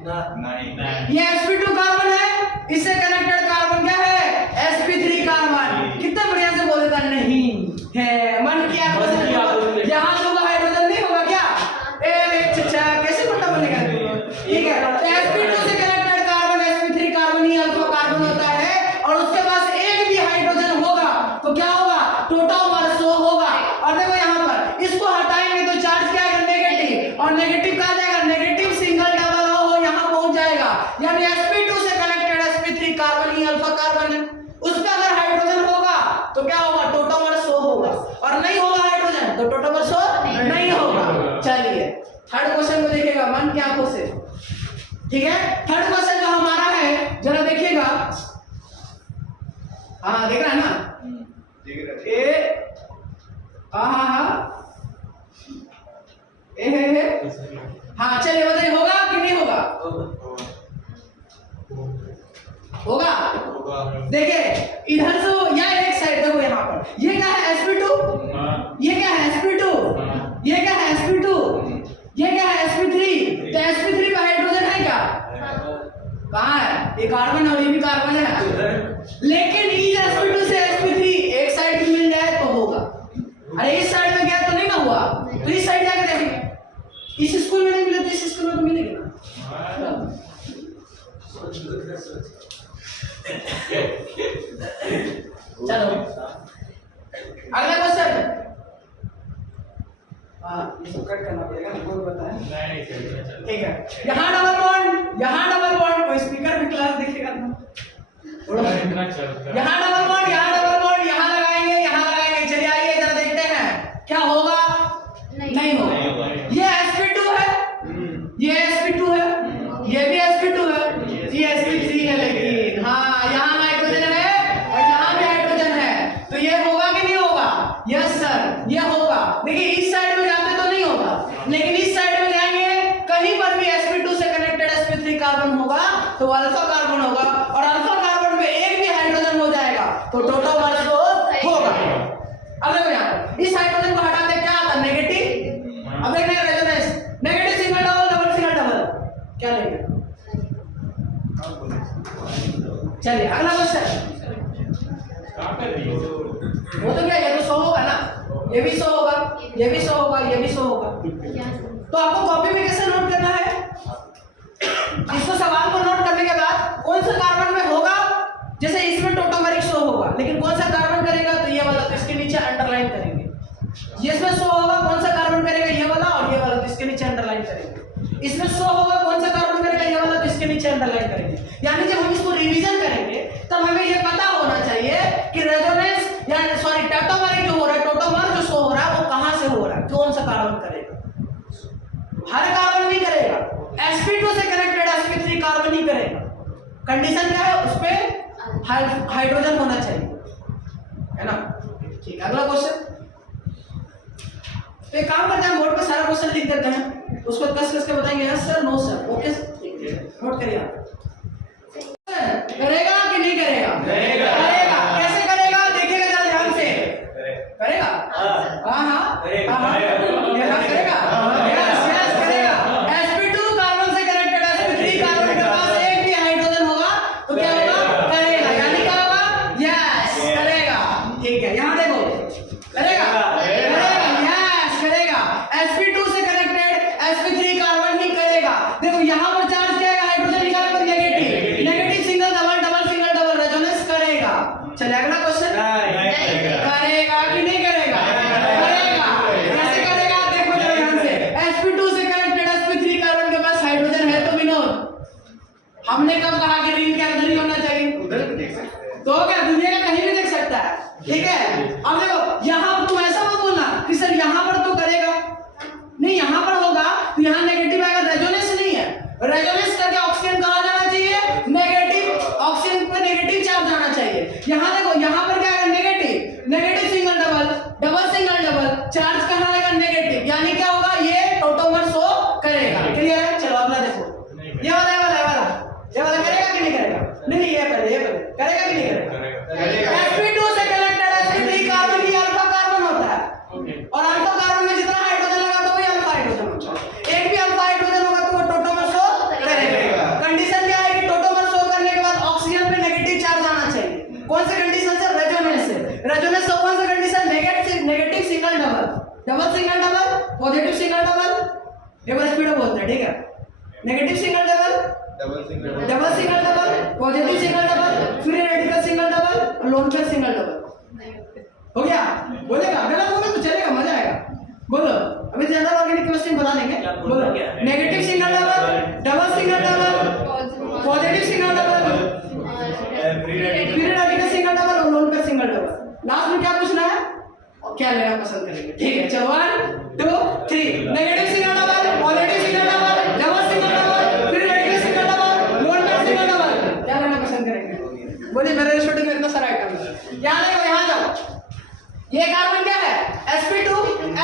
नहीं। ये sp2 कार्बन है, इससे कनेक्टेड कार्बन क्या है? sp3 carbon. कितना बढ़िया से बोल देता नहीं है, मन की आंखों से। यहाँ तो हाइड्रोजन नहीं होगा क्या? अच्छा कैसे पता बनेगा? ठीक है, तो sp2 से कनेक्टेड कार्बन sp3 कार्बन ही अल्फा कार्बन होता है, और उसके पास एक भी हाइड्रोजन होगा तो क्या होगा? टोटोमर शो होगा। और देखो यहाँ पर इसको हटाएंगे तो चार्ज क्या आएगा? नेगेटिव, और नेगेटिव कहाँ जाएगा? नेगेटिव सिंगल डबल हो यहाँ पहुंच जाएगा। यानी sp2 से कनेक्टेड sp3 कार्बन ही अल्फा कार्बन है, उसमें अगर हाइड्रोजन होगा तो क्या होगा, टोटोमर शो होगा, और नहीं होगा हाइड्रोजन तो टोटोमर शो नहीं होगा। चलिए थर्ड क्वेश्चन को देखिएगा मन की आंखों से, ठीक है। थर्ड क्वेश्चन जो हमारा है जरा देखिएगा, हाँ देख रहा है ना, ए हाँ चलिए बताइए होगा कि नहीं होगा, होगा। देखिए इधर से या एक साइड देखो, यहाँ पर ये क्या है sp2, ये क्या है sp2, ये क्या है sp2, ये क्या है sp3, तो sp3 का हाइड्रोजन है क्या, कहाँ है, ये कार्बन और ये भी कार्बन है, लेकिन इस sp2 से sp3 एक साइड भी मिल जाए तो होगा। अरे इस साइड में गया तो नहीं ना हुआ, तो इस साइड जाके देखेंगे, इस स्कूल में नहीं मिले तो इस स्कूल में तो मिलेगी ना। चलो अगला क्वेश्चन, हाँ ये सब कट करना पड़ेगा, कोई बताए ठीक है। यहाँ डबल बॉन्ड, कोई स्पीकर भी क्लास दिखेगा ना, यहाँ डबल बॉन्ड, यहाँ लगाएंगे। चलिए आइए इधर देखते हैं क्या होगा, नहीं होगा। ये sp2 है, ये sp2 है, ये भी sp2 है, ये sp3 है, लेकिन हाँ यहाँ हाइड्रोजन है और यहाँ भी हाइड्रोजन है, तो ये होगा कि नहीं होगा, यस सर ये होगा। देखिए इस साइड में जाते तो नहीं होगा, लेकिन इस साइड में जाएंगे कहीं पर भी sp2 से कनेक्टेड sp3 कार्बन होगा तो अल्फा कार्बन होगा, और अल्फा कार्बन में एक भी हाइड्रोजन हो जाएगा तो टोटोमर शो होगा। अब देखो यहाँ इस हाइड्रोजन को हटा दे, क्या आता है नेगेटिव, अब देखने resonance, negative single double, double single double, क्या लेंगे। चलिए अगला क्वेश्चन, वो तो क्या, ये तो 100 होगा ना, ये भी 100 होगा, ये भी 100 होगा, ये भी 100 होगा। तो आपको कॉपी में कैसे नोट करना है, इसको सवाल को नोट करने के बाद कौन सा कार्बन में होगा, जैसे इसमें टोटोमेरिक 100 होगा, लेकिन कौन सा कार्बन करेगा तो ये वाला, तो इसके नीचे अंडरलाइन करेंगे। इसमें 100 होगा, कौन सा कार्बन करेगा ये वाला, और ये वाला तो इसके नीचे अंडरलाइन करेंगे। इसमें 100 होगा, कौन सा कार्बन करेगा ये वाला, तो इसके नीचे अंडरलाइन करेंगे। यानी जब हम इसको रिवीजन करेंगे तब हमें ये पता होना चाहिए कि रेजोनेंस या सॉरी टोटोमेरिक जो हो रहा है, टोटोमर जो शो हो रहा है वो कहां से हो रहा है, कौन सा कार्बन करेगा। हर कार्बन नहीं करेगा, sp2 से कनेक्टेड sp3 कार्बन ही करेगा। कंडीशन क्या है, उस पे हाइड्रोजन होना चाहिए, है ना। ठीक, अगला क्वेश्चन। तो एक काम करते हैं, बोर्ड पे सारा क्वेश्चन लिख देते हैं, उसको कस के बताएंगे yes sir, no sir, okay note करिए आप। करेगा कि नहीं करेगा, करेगा। कैसे करेगा देखिएगा जरा ध्यान से, करेगा हाँ करेगा, यस यस करेगा। sp2 कार्बन से कनेक्टेड sp3 कार्बन के पास एक भी हाइड्रोजन होगा तो क्या होगा, करेगा, यानी क्या होगा, यस करेगा। ठीक है, यहाँ देखो करेगा, यस करेगा। sp2 से कनेक्टेड sp3 कार्बन ही करेगा। देखो यहाँ पर चार्ज क्या है, हाइड्रोजन निकाल कर negative single double, double single double, resonance करेगा। चलिए अगला क्वेश्चन, करेगा कि नहीं करेगा, करेगा। कैसे करेगा देखो जरा ध्यान से, sp2 से कनेक्टेड sp3 कार्बन के पास हाइड्रोजन है तो विनोद, हमने कब कहा कि रिंग के अंदर ही होना चाहिए, तो क्या दुनिया का कहीं भी देख सकता है, ठीक है। अब देखो यहाँ तुम ऐसा मत बोलना कि सर यहाँ पर तो करेगा नहीं, यहाँ पर होगा तो यहाँ नेगेटिव आएगा, रेजोनेंस नहीं है, रेजोनेंस करके ऑक्सीजन कहाँ जाना चाहिए, नेगेटिव, ऑक्सीजन पर नेगेटिव चार्ज जाना चाहिए। यहाँ देखो यहाँ पर क्या आएगा, negative single double, double single double, charge कहाँ आएगा, नेगेटिव, यानी क्या होगा, ये टोटोमर शो करेगा। क्लियर है। चलो अगला देखो, ये वाला करेगा कि नहीं करेगा, नहीं ये पहले करेगा कि नहीं करेगा। sp2 से कनेक्टेड sp3 कार्बन ही अल्फा कार्बन होता है, और अल्फा कार्बन में जितना हाइड्रोजन लगा तो वही अल्फा हाइड्रोजन होता है, एक भी अल्फा हाइड्रोजन होगा तो वो टोटोमर शो करेगा। कंडीशन क्या है कि टोटोमर शो करने के बाद ऑक्सीजन पे नेगेटिव चार्ज आना चाहिए, कौन से कंडीशन से, रेजोनेंस से। रेजोनेंस का कौन सा condition, negative single double, double single double, positive single double, एक बार स्पीड बोलते हैं, ठीक है। Negative single double, double single double, positive single double, free radical single double, और लोन पेयर सिंगल डबल। हो गया, बोलेगा गलत होगा तो चलेगा, मजा आएगा, बोलो। अभी जनरल ऑर्गेनिक केमिस्ट्री बता देंगे, बोलो। Negative single double, double single double, positive single double, free radical single double, और lone pair single double. Last क्या लेना पसंद करेंगे? ठीक है, चलो 1 2 3। Negative single double, positive single double, double single double, फिर radical single double, lone pair single double, क्या लेना पसंद करेंगे? बोलिए, मेरे रेस्टोरेंट में इतना सारा आइटम है। यहाँ देखो, यहाँ जाओ, ये कार्बन क्या है? sp2,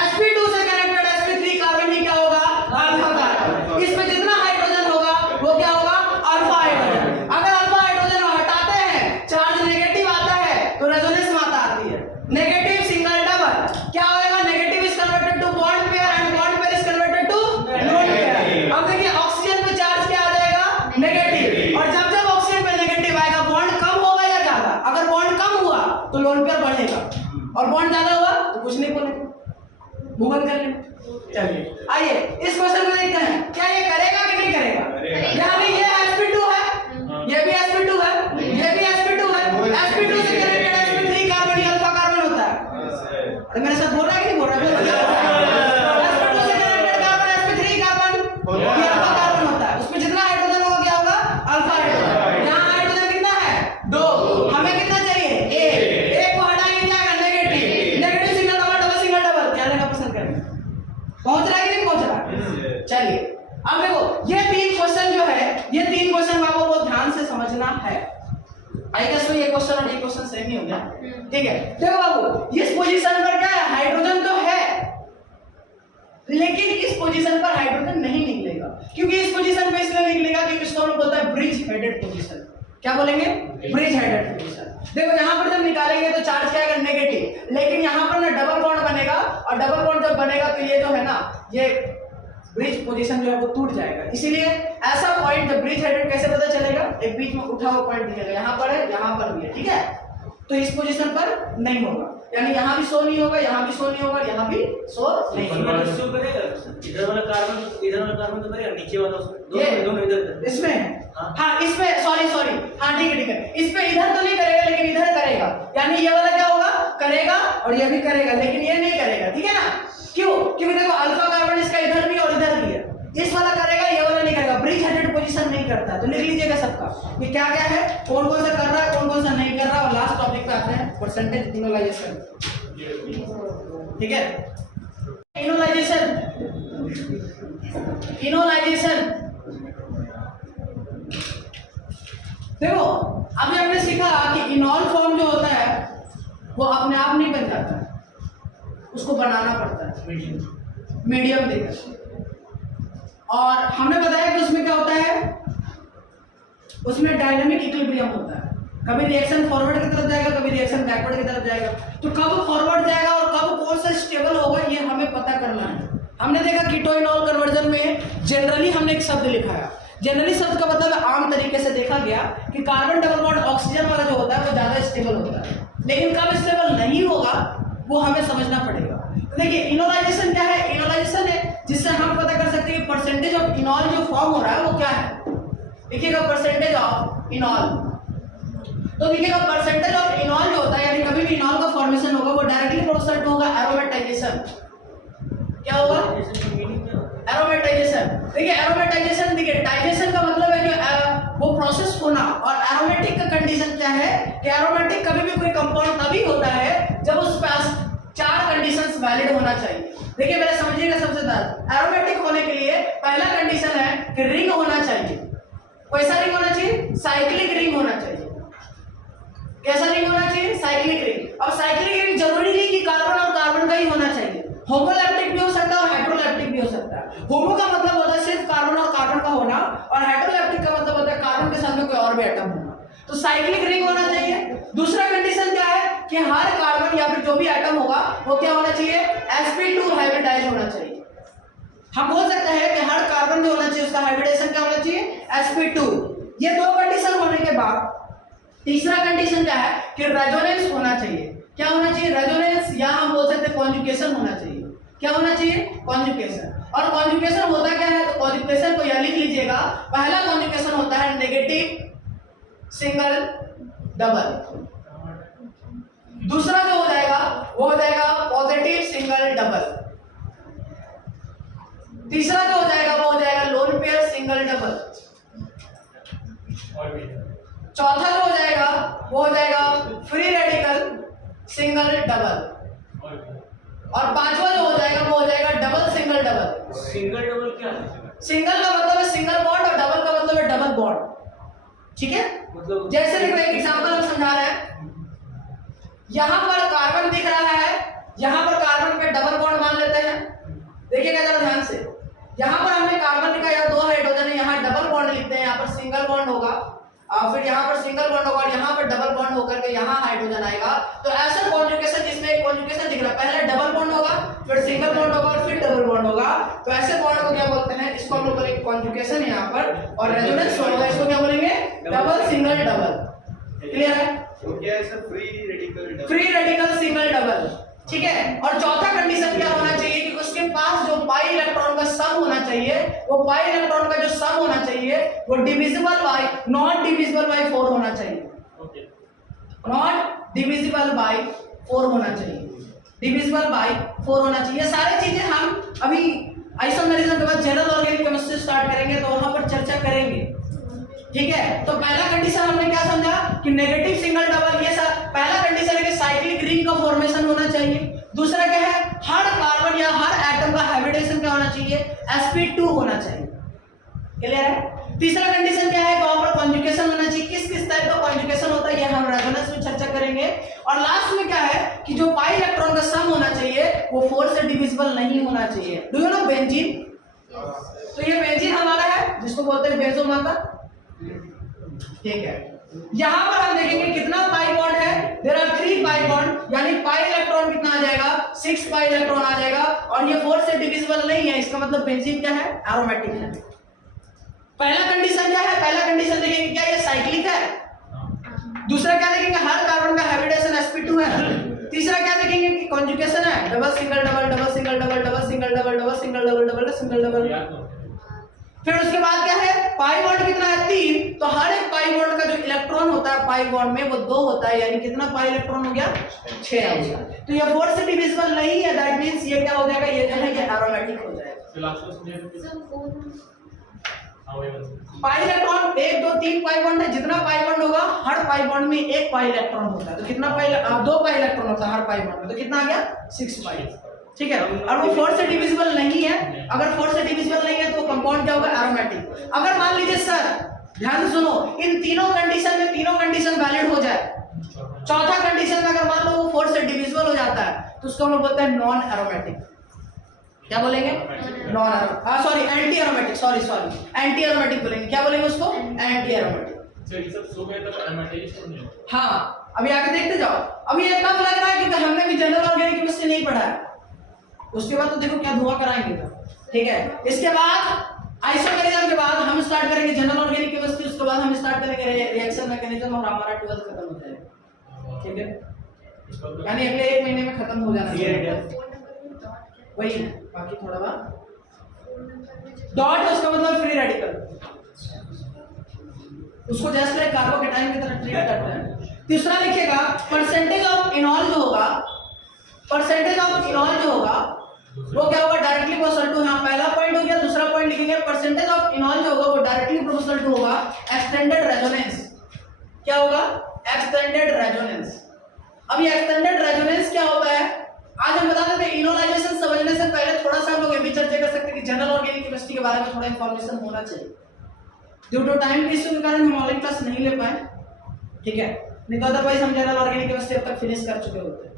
sp2 से कनेक्टेड sp3 कार्बन ही क्या होगा? Alpha carbon. इसमें जितना हाइड्रोजन होगा वो क्या होगा? Alpha hydrogen. अगर अल्फा हाइड्रोजन हटाते हैं, चार्ज नेगेटिव आता है तो रेजोनेंस मात्रा आती है। नेगेटिव सिंगल डबल क्या होगा? Negative is converted to bond pair and bond pair is converted to lone pair. अब देखिए, ऑक्सीजन पे चार्ज क्या आ जाएगा? नेगेटिव। और जब जब ऑक्सीजन पे नेगेटिव आएगा, बॉन्ड कम होगा या ज्यादा? अगर बॉन्ड कम हुआ तो लोन पेयर बढ़ेगा, और बॉन्ड ज्यादा हुआ तो कुछ नहीं बोलेंगे, मूव ऑन कर लेंगे। चलिए आइए इस क्वेश्चन को देखते हैं, क्या ये करेगा कि नहीं करेगा? यानी ये sp2 है, ये भी sp2 है, ये भी sp2 है। sp2 से कनेक्टेड sp3 कार्बन ही अल्फा कार्बन होता है। अरे मेरे साथ बोल रहा है कि नहीं बोल रहा है? sp2 से कनेक्टेड कार्बन sp3 कार्बन ये अल्फा कार्बन होता है। उसमें जितना हाइड्रोजन होगा क्या होगा? Alpha hydrogen. यहाँ हाइड्रोजन कितना है? 2। हमें कितना चाहिए? 1 को हटाएंगे क्या आएगा? Negative single double, double single double, क्या लेना पसंद करेंगे? पहुंच रहा है कि नहीं पहुंच रहा? चलिए अब देखो, ये 3 क्वेश्चन जो है, ये 3 क्वेश्चन आपको बहुत ध्यान से समझना है। आई गेस तो ये क्वेश्चन और ये क्वेश्चन सेम ही हो गया, ठीक है? देखो बाबू, इस पोजीशन पर क्या है? हाइड्रोजन तो है, लेकिन इस पोजीशन पर हाइड्रोजन नहीं निकलेगा। क्योंकि इस पोजीशन पे इसलिए निकलेगा क्योंकि इसको हम बोलते हैं ब्रिज हेडेड पोजीशन। क्या बोलेंगे? Bridge headed position. देखो यहाँ पर जब निकालेंगे तो चार्ज क्या आएगा? नेगेटिव। लेकिन यहाँ पर ना डबल बॉन्ड बनेगा, और डबल बॉन्ड जब बनेगा तो ये जो है ना, ये ब्रिज पोजीशन जो है वो टूट जाएगा। इसीलिए ऐसा पॉइंट जब ब्रिज हेडेड कैसे पता चलेगा? एक बीच में उठा हुआ पॉइंट दिखेगा, यहाँ पर है, यहाँ पर भी है, ठीक है? तो इस पोजीशन पर नहीं होगा, यानी यहाँ भी शो नहीं होगा, यहाँ भी शो नहीं होगा, यहाँ भी शो नहीं होगा। इधर वाला कार्बन तो करेगा, नीचे वाला दोनों इधर इसमें हाँ इसमें सॉरी हाँ ठीक है इस पे इधर तो नहीं करेगा, लेकिन इधर करेगा। यानी ये वाला क्या होगा? करेगा, और ये भी करेगा, लेकिन ये नहीं करेगा, ठीक है ना? क्यों? क्योंकि देखो अल्फा कार्बन इसका इधर भी और इधर भी है, इस वाला करेगा, ये वाला नहीं करेगा, ब्रिज हेडेड पोजीशन नहीं करता। तो लिख लीजिएगा सबका ये क्या क्या है, कौन कौन सा कर रहा है, कौन कौन सा नहीं कर रहा। और लास्ट टॉपिक पे आते हैं, परसेंटेज इनोलाइजेशन, ठीक है? इनोलाइजेशन देखो, अभी हमने सीखा कि इनॉल फॉर्म जो होता है वो अपने आप नहीं बन जाता है, उसको बनाना पड़ता है मीडियम देकर। और हमने बताया कि उसमें क्या होता है, उसमें डायनामिक इक्विलिब्रियम होता है। कभी रिएक्शन फॉरवर्ड की तरफ जाएगा, कभी रिएक्शन बैकवर्ड की तरफ जाएगा। तो कब फॉरवर्ड जाएगा और कब कौन सा स्टेबल होगा, ये हमें पता करना है। हमने देखा कीटोइनॉल कन्वर्जन में जनरली हमने एक शब्द लिखा है। जनरली शब्द का मतलब आम तरीके से देखा गया कि कार्बन डबल बॉन्ड ऑक्सीजन वाला जो होता है वो ज्यादा स्टेबल होता है, लेकिन कब स्टेबल नहीं होगा वो हमें समझना पड़ेगा। तो देखिए इनोलाइजेशन क्या है? इनोलाइजेशन है जिससे हम पता कर सकते हैं कि परसेंटेज ऑफ इनॉल जो फॉर्म हो रहा है वो क्या है। देखिएगा परसेंटेज ऑफ इनॉल, तो देखिएगा परसेंटेज ऑफ इनॉल जो होता है, यानी कभी भी इनॉल का फॉर्मेशन होगा वो डायरेक्टली प्रोसेस होगा एरोमेटाइजेशन। क्या होगा? एरोमेटाइजेशन। देखिए एरोमेटाइजेशन, देखिए डाइजेशन का मतलब है कि वो प्रोसेस होना, और एरोमेटिक का कंडीशन क्या है कि एरोमेटिक कभी भी कोई कंपाउंड तभी होता है जब उस पास 4 कंडीशंस वैलिड होना चाहिए। देखिए मेरे समझिएगा, सबसे ज्यादा एरोमेटिक होने के लिए पहला कंडीशन है कि रिंग होना चाहिए। कैसा रिंग होना चाहिए? साइक्लिक रिंग होना चाहिए। कैसा रिंग होना चाहिए? Cyclic ring. अब साइक्लिक रिंग जरूरी नहीं कि कार्बन और कार्बन का ही होना चाहिए, होमोलैप्टिक भी हो सकता है और हेटेरोलैप्टिक भी हो सकता है। होमो का मतलब होता है सिर्फ कार्बन और कार्बन का होना, और हेटेरोलैप्टिक का मतलब होता है कार्बन के साथ में कोई और भी एटम होना। तो साइक्लिक रिंग होना चाहिए। दूसरा कंडीशन क्या है कि हर कार्बन या फिर जो भी एटम होगा वो क्या होना चाहिए? sp2 हाइब्रिडाइज होना चाहिए। हम बोल सकते हैं कि हर कार्बन जो होना चाहिए उसका हाइब्रिडेशन क्या होना चाहिए? sp2। ये 2 कंडीशन होने के बाद तीसरा कंडीशन क्या है कि रेजोनेंस होना चाहिए। क्या होना चाहिए? रेजोनेंस, या हम बोल सकते हैं कॉन्जुगेशन होना चाहिए। क्या होना चाहिए? कॉन्जुगेशन। और कॉन्जुगेशन होता क्या है? तो कॉन्जुगेशन को यह लिख लीजिएगा, पहला कॉन्जुगेशन होता है नेगेटिव सिंगल डबल, दूसरा जो हो जाएगा वो हो जाएगा पॉजिटिव सिंगल डबल, तीसरा जो हो जाएगा वो हो जाएगा लोन पेयर सिंगल डबल, चौथा जो हो जाएगा वो हो जाएगा फ्री रेडिकल सिंगल डबल, और पांचवा जो हो जाएगा वो हो जाएगा double single double. Single double क्या है? सिंगल का मतलब है सिंगल बॉन्ड और डबल का मतलब है डबल बॉन्ड। ठीक है, मतलब जैसे देखो एक एग्जांपल हम समझा रहे हैं, यहां पर कार्बन दिख रहा है, यहां पर कार्बन पे डबल बॉन्ड मान लेते हैं। देखिएगा जरा ध्यान से, यहां पर हमने कार्बन लिखा, यहाँ 2 हाइड्रोजन है, यहाँ डबल बॉन्ड लिखते हैं, यहाँ पर सिंगल बॉन्ड होगा, फिर यहाँ पर सिंगल बॉन्ड होगा और यहाँ पर डबल बॉन्ड होकर के यहाँ हाइड्रोजन आएगा। तो ऐसा कॉन्जुगेशन जिसमें एक कॉन्जुगेशन दिख रहा है, पहले डबल बॉन्ड होगा, फिर सिंगल बॉन्ड होगा और फिर डबल बॉन्ड होगा। तो ऐसे बॉन्ड को क्या बोलते हैं? इसको हम लोग करेंगे कॉन्जुगेशन यहाँ पर, और रेजोनेंस होगा, इसको क्या बोलेंगे? Double single double. क्लियर है? तो क्या है sir? Free radical free radical single double. ठीक है, और चौथा कंडीशन क्या होना चाहिए कि उसके पास जो पाई इलेक्ट्रॉन का सम होना चाहिए, वो पाई इलेक्ट्रॉन का जो सम होना चाहिए वो divisible by, not divisible by 4 होना चाहिए। नॉट डिविजिबल बाय 4 होना चाहिए, डिविजिबल बाय 4 होना चाहिए। सारी चीजें हम अभी आइसोमेरिज्म के बाद जनरल ऑर्गेनिक केमिस्ट्री स्टार्ट करेंगे तो वहां पर चर्चा करेंगे। ठीक है, तो पहला कंडीशन हमने क्या समझा कि नेगेटिव सिंगल डबल, ये सब पहला कंडीशन है कि साइक्लिक रिंग का फॉर्मेशन होना चाहिए। दूसरा क्या है? हर कार्बन या हर एटम का हैबिटेशन क्या होना चाहिए? sp2 होना चाहिए। क्लियर है? तीसरा कंडीशन क्या है? वहां पर कॉन्जुगेशन होना चाहिए। किस किस टाइप का कॉन्जुगेशन होता है ये हम रेजोनेंस में चर्चा करेंगे। और लास्ट में क्या है कि जो पाई इलेक्ट्रॉन का सम होना चाहिए वो 4 से डिविजिबल नहीं होना चाहिए। Do you know benzene? तो ये बेंजीन हमारा है जिसको बोलते हैं बेंजोमाता। ठीक है, यहां पर हम देखेंगे कितना पाई बॉन्ड है। देयर आर 3 पाई बॉन्ड, यानी पाई इलेक्ट्रॉन कितना आ जाएगा? 6 पाई इलेक्ट्रॉन आ जाएगा, और ये 4 से डिविजिबल नहीं है। इसका मतलब बेंजीन क्या है? एरोमेटिक है। पहला कंडीशन क्या है? पहला कंडीशन देखेंगे क्या ये साइक्लिक है। दूसरा क्या देखेंगे? हर कार्बन का हैबिटेशन sp2 है। तीसरा क्या देखेंगे कि कॉन्जुगेशन है, double single double, double single double, double single double, double single double, double single double. फिर उसके बाद क्या है? पाई बॉन्ड कितना है? 3। तो हर एक पाई बॉन्ड का जो इलेक्ट्रॉन होता है पाई बॉन्ड में वो 2 होता है, यानी कितना पाई इलेक्ट्रॉन हो गया? 6 हो गया। तो ये 4 से डिविजिबल नहीं है, दैट मींस ये क्या हो जाएगा? ये जो है ये एरोमेटिक हो जाएगा। पाई इलेक्ट्रॉन 1 2 3 पाई बॉन्ड है, जितना पाई बॉन्ड होगा हर पाई बॉन्ड में 1 पाई इलेक्ट्रॉन होता है। तो कितना पाई? 2 पाई इलेक्ट्रॉन होता है हर पाई बॉन्ड में, तो कितना आ गया? 6 पाई। ठीक है, और वो 4 से डिविजिबल नहीं है। अगर 4 से डिविजिबल नहीं है तो कंपाउंड क्या होगा? एरोमेटिक। अगर मान लीजिए सर, ध्यान से सुनो, इन तीनों कंडीशन में तीनों कंडीशन वैलिड हो जाए, चौथा कंडीशन में अगर मान लो वो 4 से डिविजिबल हो जाता है तो उसको हम लोग बोलते हैं नॉन एरोमेटिक। क्या बोलेंगे? Non sorry anti aromatic, sorry anti aromatic बोलेंगे। क्या बोलेंगे उसको? Anti aromatic. हाँ, अभी आगे देखते जाओ। अभी ये कब लग रहा है क्योंकि हमने भी जनरल ऑर्गेनिक केमिस्ट्री नहीं पढ़ा है। उसके बाद तो देखो क्या धुआं कराएंगे। ठीक है, इसके बाद आइसोमेरिज्म के बाद हम स्टार्ट करेंगे जनरल ऑर्गेनिक केमिस्ट्री, उसके बाद हम स्टार्ट करेंगे रिएक्शन मैकेनिज्म और हमारा 12th खत्म हो जाएगा। ठीक है, यानी अगले 1 महीने में खत्म हो जाना चाहिए। वही बाकी थोड़ा बहुत डॉट, उसका मतलब फ्री रेडिकल, उसको जैसे लाइक कार्बोकेटाइन की तरह ट्रीट करते हैं। तीसरा लिखिएगा परसेंटेज ऑफ इनॉल जो होगा, परसेंटेज ऑफ इनॉल जो होगा वो क्या होगा? डायरेक्टली प्रोपोर्शनल टू, यहाँ पहला पॉइंट हो गया। दूसरा पॉइंट लिखेंगे परसेंटेज ऑफ इनॉल जो होगा वो डायरेक्टली प्रोपोर्शनल टू होगा एक्सटेंडेड रेजोनेंस। क्या होगा? Extended resonance. अब ये एक्सटेंडेड रेजोनेंस क्या होता है आज हम बता देते हैं। इनोलाइजेशन समझने से पहले थोड़ा सा हम लोग ये भी चर्चा कर सकते हैं कि जनरल ऑर्गेनिक केमिस्ट्री के बारे में थोड़ा इंफॉर्मेशन होना चाहिए। ड्यू टू टाइम की इश्यू के कारण हम ऑनलाइन क्लास नहीं ले पाए। ठीक है, नहीं तो अदरवाइज हम जनरल ऑर्गेनिक केमिस्ट्री अब तक फिनिश कर चुके होते।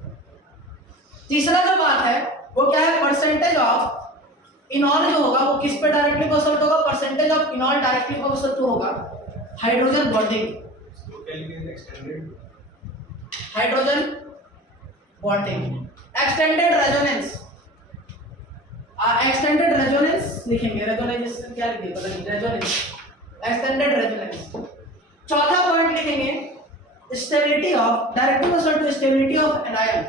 तीसरा जो बात है वो क्या है? परसेंटेज ऑफ इनॉल जो होगा वो किस पे डायरेक्टली प्रोपोर्शनल होगा? Percentage of enol directly proportional to होगा hydrogen bonding. Hydrogen bonding. Extended resonance, extended resonance लिखेंगे। रेजोनेंस क्या लिखेंगे? पता नहीं, रेजोनेंस, एक्सटेंडेड रेजोनेंस। चौथा पॉइंट लिखेंगे stability of, directly proportional to stability of anion.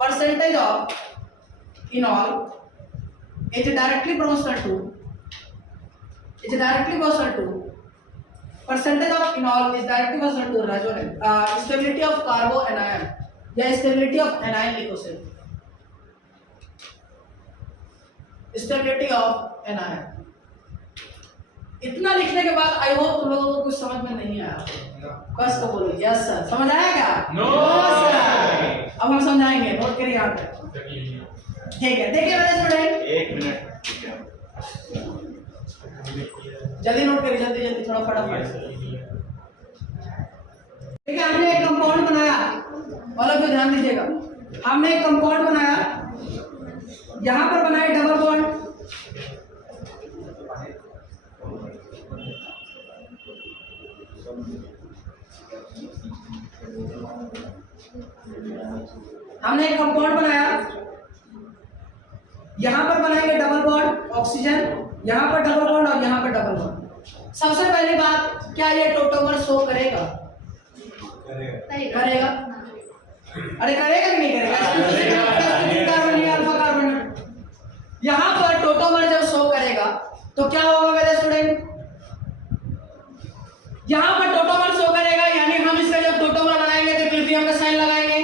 Percentage of enol is directly proportional to, is directly proportional to, percentage of enol is directly proportional to resonance, stability of carbo anion या स्टेबिलिटी ऑफ एनायन लिखो सिर्फ, स्टेबिलिटी ऑफ एनायन। इतना लिखने के बाद आई होप तुम लोगों को कुछ समझ में नहीं आया। कस को बोलो यस सर। समझ आया क्या? No, sir. अब हम समझाएंगे, नोट करिए यहाँ पे। ठीक है, देखिए मेरे स्टूडेंट, 1 मिनट। जल्दी नोट करिए, जल्दी जल्दी, थोड़ा फटाफट। देखिए हमने एक कंपाउंड बनाया, ऑल ऑफ यू ध्यान दीजिएगा। हमने एक कंपाउंड बनाया, यहां पर बनाए डबल बॉन्ड, हमने एक कंपाउंड बनाया, यहां पर बनाएंगे डबल बॉन्ड ऑक्सीजन, यहां पर डबल बॉन्ड और यहां पर डबल बॉन्ड। सबसे पहली बात, क्या ये टोटोमर शो करेगा? करेगा। अरे करेगा कि नहीं करेगा? कार्बन या अल्फा कार्बन। यहां पर टोटोमर जब शो करेगा तो क्या होगा मेरे स्टूडेंट? यहां पर टोटोमर शो करेगा, यानी हम इसका जब टोटोमर बनाएंगे तो इक्विलिब्रियम का साइन लगाएंगे,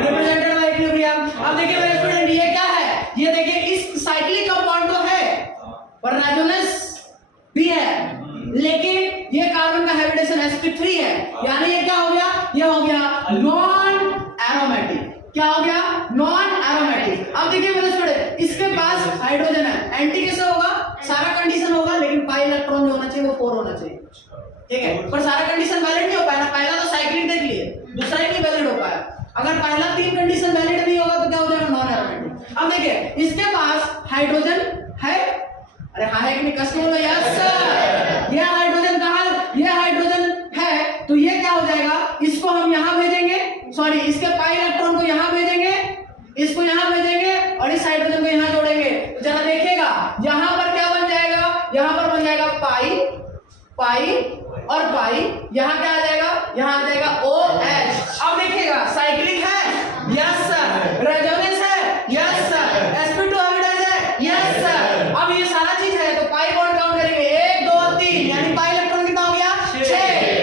रिप्रेजेंटेड बाय इक्विलिब्रियम। अब देखिए मेरे स्टूडेंट, ये क्या है? ये देखिए इस साइक्लिक कंपाउंड तो है पर रेजोनेंस भी है, लेकिन ये कार्बन का हैबिटेशन sp3 है, यानी ये क्या हो गया? ये हो गया नॉन एरोमेटिक। क्या हो गया? Non aromatic. अब देखिए मेरे स्टूडेंट, इसके पास हाइड्रोजन है, एंटी कैसे होगा? सारा कंडीशन होगा, लेकिन पाई इलेक्ट्रॉन जो होना चाहिए वो 4 होना चाहिए, ठीक है? पर सारा कंडीशन वैलिड नहीं हो पाया। पहला तो साइक्लिक देख लिए, दूसरा ही नहीं वैलिड हो पाया। अगर पहला 3 कंडीशन वैलिड नहीं होगा तो क्या हो जाएगा? Non aromatic. अब देखिए इसके पास हाइड्रोजन है, अरे हाँ है कि नहीं? कस बोलो यस सर। ये हाइड्रोजन कहाँ? ये हाइड्रोजन है, तो ये क्या हो जाएगा? इसको हम यहाँ भेजेंगे, सॉरी इसके पाई इलेक्ट्रॉन को यहाँ भेजेंगे, इसको यहाँ भेजेंगे और इस हाइड्रोजन को यहाँ जोड़ेंगे। जरा देखिएगा यहाँ पर क्या बन जाएगा? यहाँ पर बन जाएगा पाई, पाई और पाई। यहाँ क्या आ जाएगा? यहाँ आ जाएगा OH। अब देखिएगा साइक्लिक है, यस सर। रेजोनेंस है, यस सर। sp2 हाइब्रिडाइज है, यस सर। अब ये सारा चीज है तो पाई बॉन्ड काउंट करेंगे, 1 2 3, यानी पाई इलेक्ट्रॉन कितना हो गया? 6,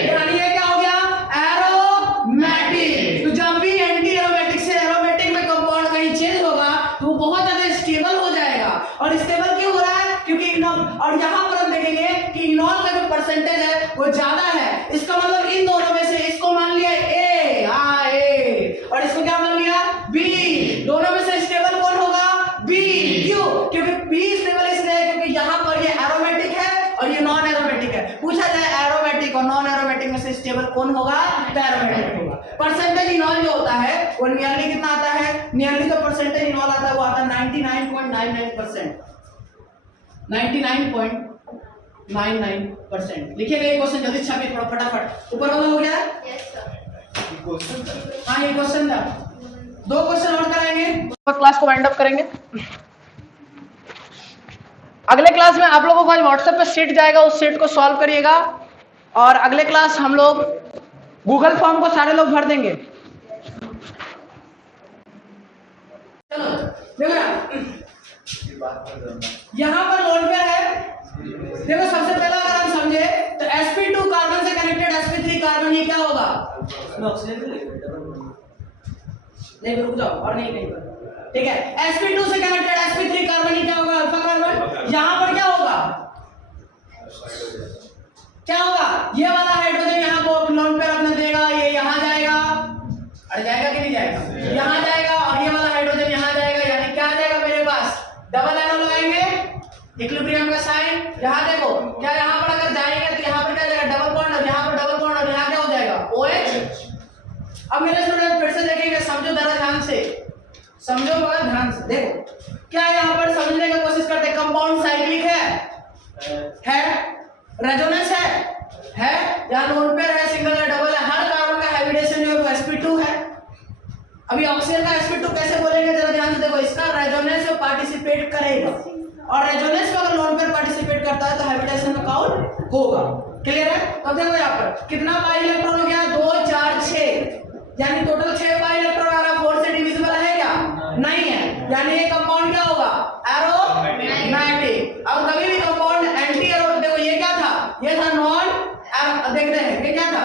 यानी ये क्या हो गया? एरोमेटिक। तो जब भी एंटी एरोमेटिक से एरोमेटिक में कंपाउंड कहीं चेंज होगा तो वो बहुत ज्यादा स्टेबल हो जाएगा। और स्टेबल क्यों हो रहा है? क्योंकि इनॉल, और यहाँ पर हम देखेंगे कि इनॉल का जो परसेंटेज है वो ज्यादा है। इसका मतलब इन दोनों में से इसको मान लिया A, हाँ A, और इसको क्या मान लिया? B। दोनों में से स्टेबल कौन होगा? B। क्यों? क्योंकि B स्टेबल इसलिए है क्योंकि यहाँ पर ये एरोमेटिक है और ये नॉन एरोमेटिक है। पूछा जाए एरोमेटिक और नॉन एरोमेटिक में से स्टेबल कौन होगा? तो एरोमेटिक होगा। परसेंटेज इनॉल जो होता है वो नियरली कितना आता है? नियरली जो परसेंटेज इनॉल आता है वो आता है 99.99%। 99.99%। लिखिएगा ये क्वेश्चन, जल्दी छापिए थोड़ा फटाफट। ऊपर वाला हो गया? हाँ ये क्वेश्चन था। 2 क्वेश्चन और कराएंगे, क्लास को वाइंड अप करेंगे। अगले क्लास में आप लोगों को आज व्हाट्सएप पे सीट जाएगा, उस सीट को सॉल्व करिएगा। और अगले क्लास हम लोग गूगल फॉर्म को सारे लोग भर देंगे। चलो देखो यहाँ पर लोन पेयर है। देखो सबसे पहला अगर हम समझे तो sp2 कार्बन से कनेक्टेड sp3 कार्बन, ये क्या होगा? नहीं रुक जाओ, और नहीं पर ठीक है। sp2 से कनेक्टेड sp3 कार्बन, ये क्या होगा? Alpha carbon. यहाँ पर क्या होगा? क्या होगा? ये वाला हाइड्रोजन यहाँ को लोन पेयर अपने देगा, ये यहाँ जाएगा, अरे जाएगा कि नहीं जाएगा? यहाँ जाएगा, और ये वाला हाइड्रोजन यहाँ जाएगा, यानी क्या आ जाएगा मेरे पास? डबल एरो लगाएंगे, इक्विलिब्रियम का साइन। यहाँ देखो क्या, यहाँ पर अगर जाएंगे तो यहाँ पर क्या जाएगा? डबल बॉन्ड, और यहाँ पर डबल बॉन्ड, और यहाँ क्या हो जाएगा? OH। अब मेरे स्टूडेंट फिर से देखेंगे, समझो जरा ध्यान से, समझो बड़ा ध्यान से। देखो क्या यहाँ पर समझने की कोशिश करते हैं। कंपाउंड साइक्लिक है, रेजोनेंस है, यहाँ लोन पेयर है, सिंगल है, डबल है। हर कार्बन का हैबिटेशन जो है वो sp2 है। अभी ऑक्सीजन का sp2 कैसे बोलेंगे जरा ध्यान से देखो। इसका रेजोनेंस में पार्टिसिपेट करेगा, और रेजोनेंस में अगर लोन पेयर पार्टिसिपेट करता है तो हैबिटेशन में काउंट होगा। क्लियर है? अब देखो यहाँ पर कितना पाई इलेक्ट्रॉन हो गया? 2 4 6, यानी टोटल 6 पाई इलेक्ट्रॉन आ रहा। 4 से डिविजिबल है क्या? नहीं है, यानी ये कंपाउंड क्या होगा? एरोमेटिक। अब कभी भी कंपाउंड एंटी एरो, देखो ये क्या था? ये था नॉन, देख रहे हैं ये क्या था?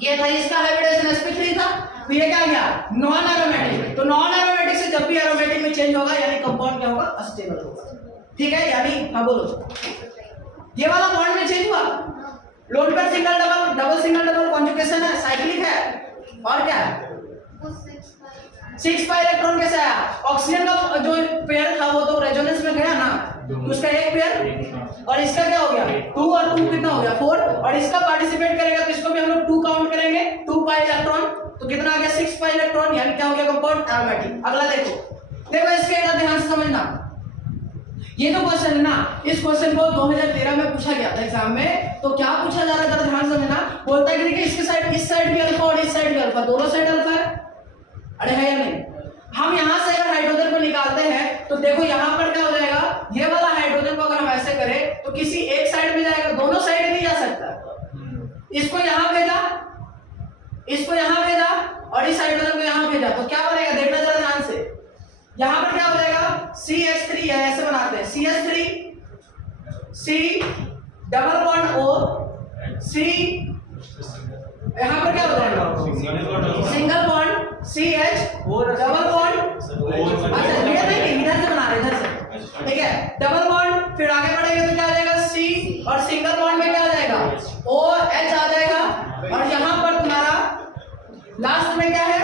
ये था, इसका हैबिटेशन sp3 था, तो ये क्या गया? Non aromatic. तो नॉन एरोमेटिक से जब भी एरोमेटिक में चेंज होगा यानी कंपाउंड क्या होगा? अस्टेबल होगा। ठीक है, यानी हाँ बोलो, ये वाला बॉन्ड में चेंज हुआ, loan pair single double, double single double conjugation है, साइक्लिक है। और क्या है? 6 पाई इलेक्ट्रॉन कैसे आया? ऑक्सीजन का जो पेयर था वो तो रेजोनेंस में गया ना, तो उसका एक पेयर और इसका क्या हो गया 2 और 2 कितना हो गया 4, और इसका पार्टिसिपेट करेगा तो इसको भी हम लोग 2 काउंट करेंगे, 2 पाई इलेक्ट्रॉन, तो कितना आ गया 6 पाई इलेक्ट्रॉन, यानी क्या हो गया कंपाउंड एरोमेटिक। अगला देखो इसके इधर ध्यान से समझना, ये जो क्वेश्चन है ना, इस क्वेश्चन को 2013 में पूछा गया था एग्जाम में। तो क्या पूछा जा रहा था ध्यान से समझना, बोलता है कि इसके साइड, इस साइड भी अल्फा और इस साइड भी अल्फा, दोनों साइड अल्फा है, अरे है या नहीं? हम यहां से अगर हाइड्रोजन को निकालते हैं तो देखो यहां पर क्या हो जाएगा, ये वाला हाइड्रोजन को अगर हम ऐसे करें तो किसी एक साइड में जाएगा, दोनों साइड नहीं जा सकता। इसको यहां भेजा, इसको यहां भेजा और इस हाइड्रोजन को यहां भेजा, तो क्या बनेगा देखना जरा ध्यान से। यहां पर क्या हो जाएगा CH3 है, ऐसे बनाते हैं CH3 C double bond O C, यहां पर क्या हो जाएगा single bond CH double bond, अच्छा ये नहीं इधर से बना रहे इधर से, ठीक है, डबल बॉन्ड, फिर आगे बढ़ेंगे तो क्या आ जाएगा C और सिंगल बॉन्ड में क्या आ जाएगा OH आ जाएगा, और यहां पर तुम्हारा लास्ट में क्या है,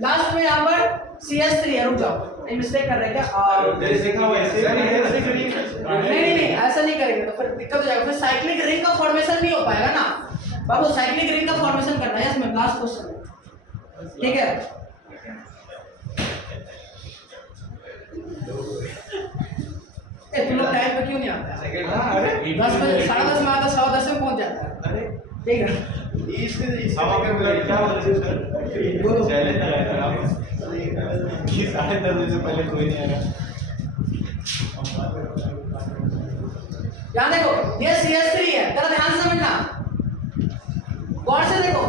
लास्ट में यहां पर CH3 है, रुक जाओ मिस्टेक कर रहे हैं क्या, नहीं ऐसा नहीं करेंगे तो फिर दिक्कत हो जाएगा, फिर साइक्लिक रिंग का फॉर्मेशन नहीं हो पाएगा ना बाबू, साइक्लिक रिंग का फॉर्मेशन करना है इसमें, लास्ट क्वेश्चन है, ठीक है। तुम लोग टाइम पे क्यों नहीं आते? 10 बजे 10:30 में आता, 10:15 में पहुंच जाता है, ठीक है। यहाँ देखो ये CH3 है, जरा ध्यान से समझना, गौर से देखो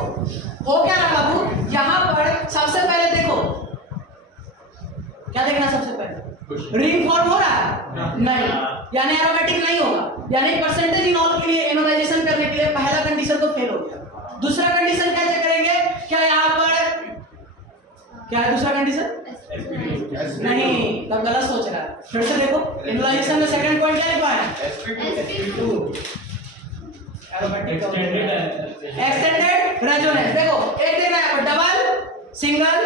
हो क्या रहा बाबू, यहाँ पर सबसे पहले देखो क्या देखना, सबसे पहले रिंग फॉर्म हो रहा है नहीं, यानी एरोमेटिक नहीं होगा, यानी परसेंटेज इनॉल के लिए एनोलाइजेशन करने के लिए पहला कंडीशन तो फेल हो गया। दूसरा कंडीशन कैसे करेंगे, क्या यहाँ पर क्या है दूसरा कंडीशन, नहीं तब गलत सोच रहा है, फिर से देखो एनोलाइजेशन में सेकंड पॉइंट क्या लिखा है एक्सटेंडेड रेजोनेंस। देखो एक देखना है डबल सिंगल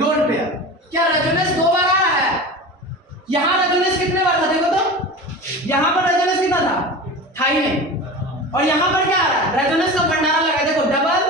लोन पेयर, क्या रेजोनेंस 2 बार आ रहा है, यहां रेजोनेंस कितने बार था देखो तो, यहां पर रेजोनेंस कितना था ही नहीं, और यहां पर क्या आ रहा है रेजोनेंस का भंडारा लगा, देखो डबल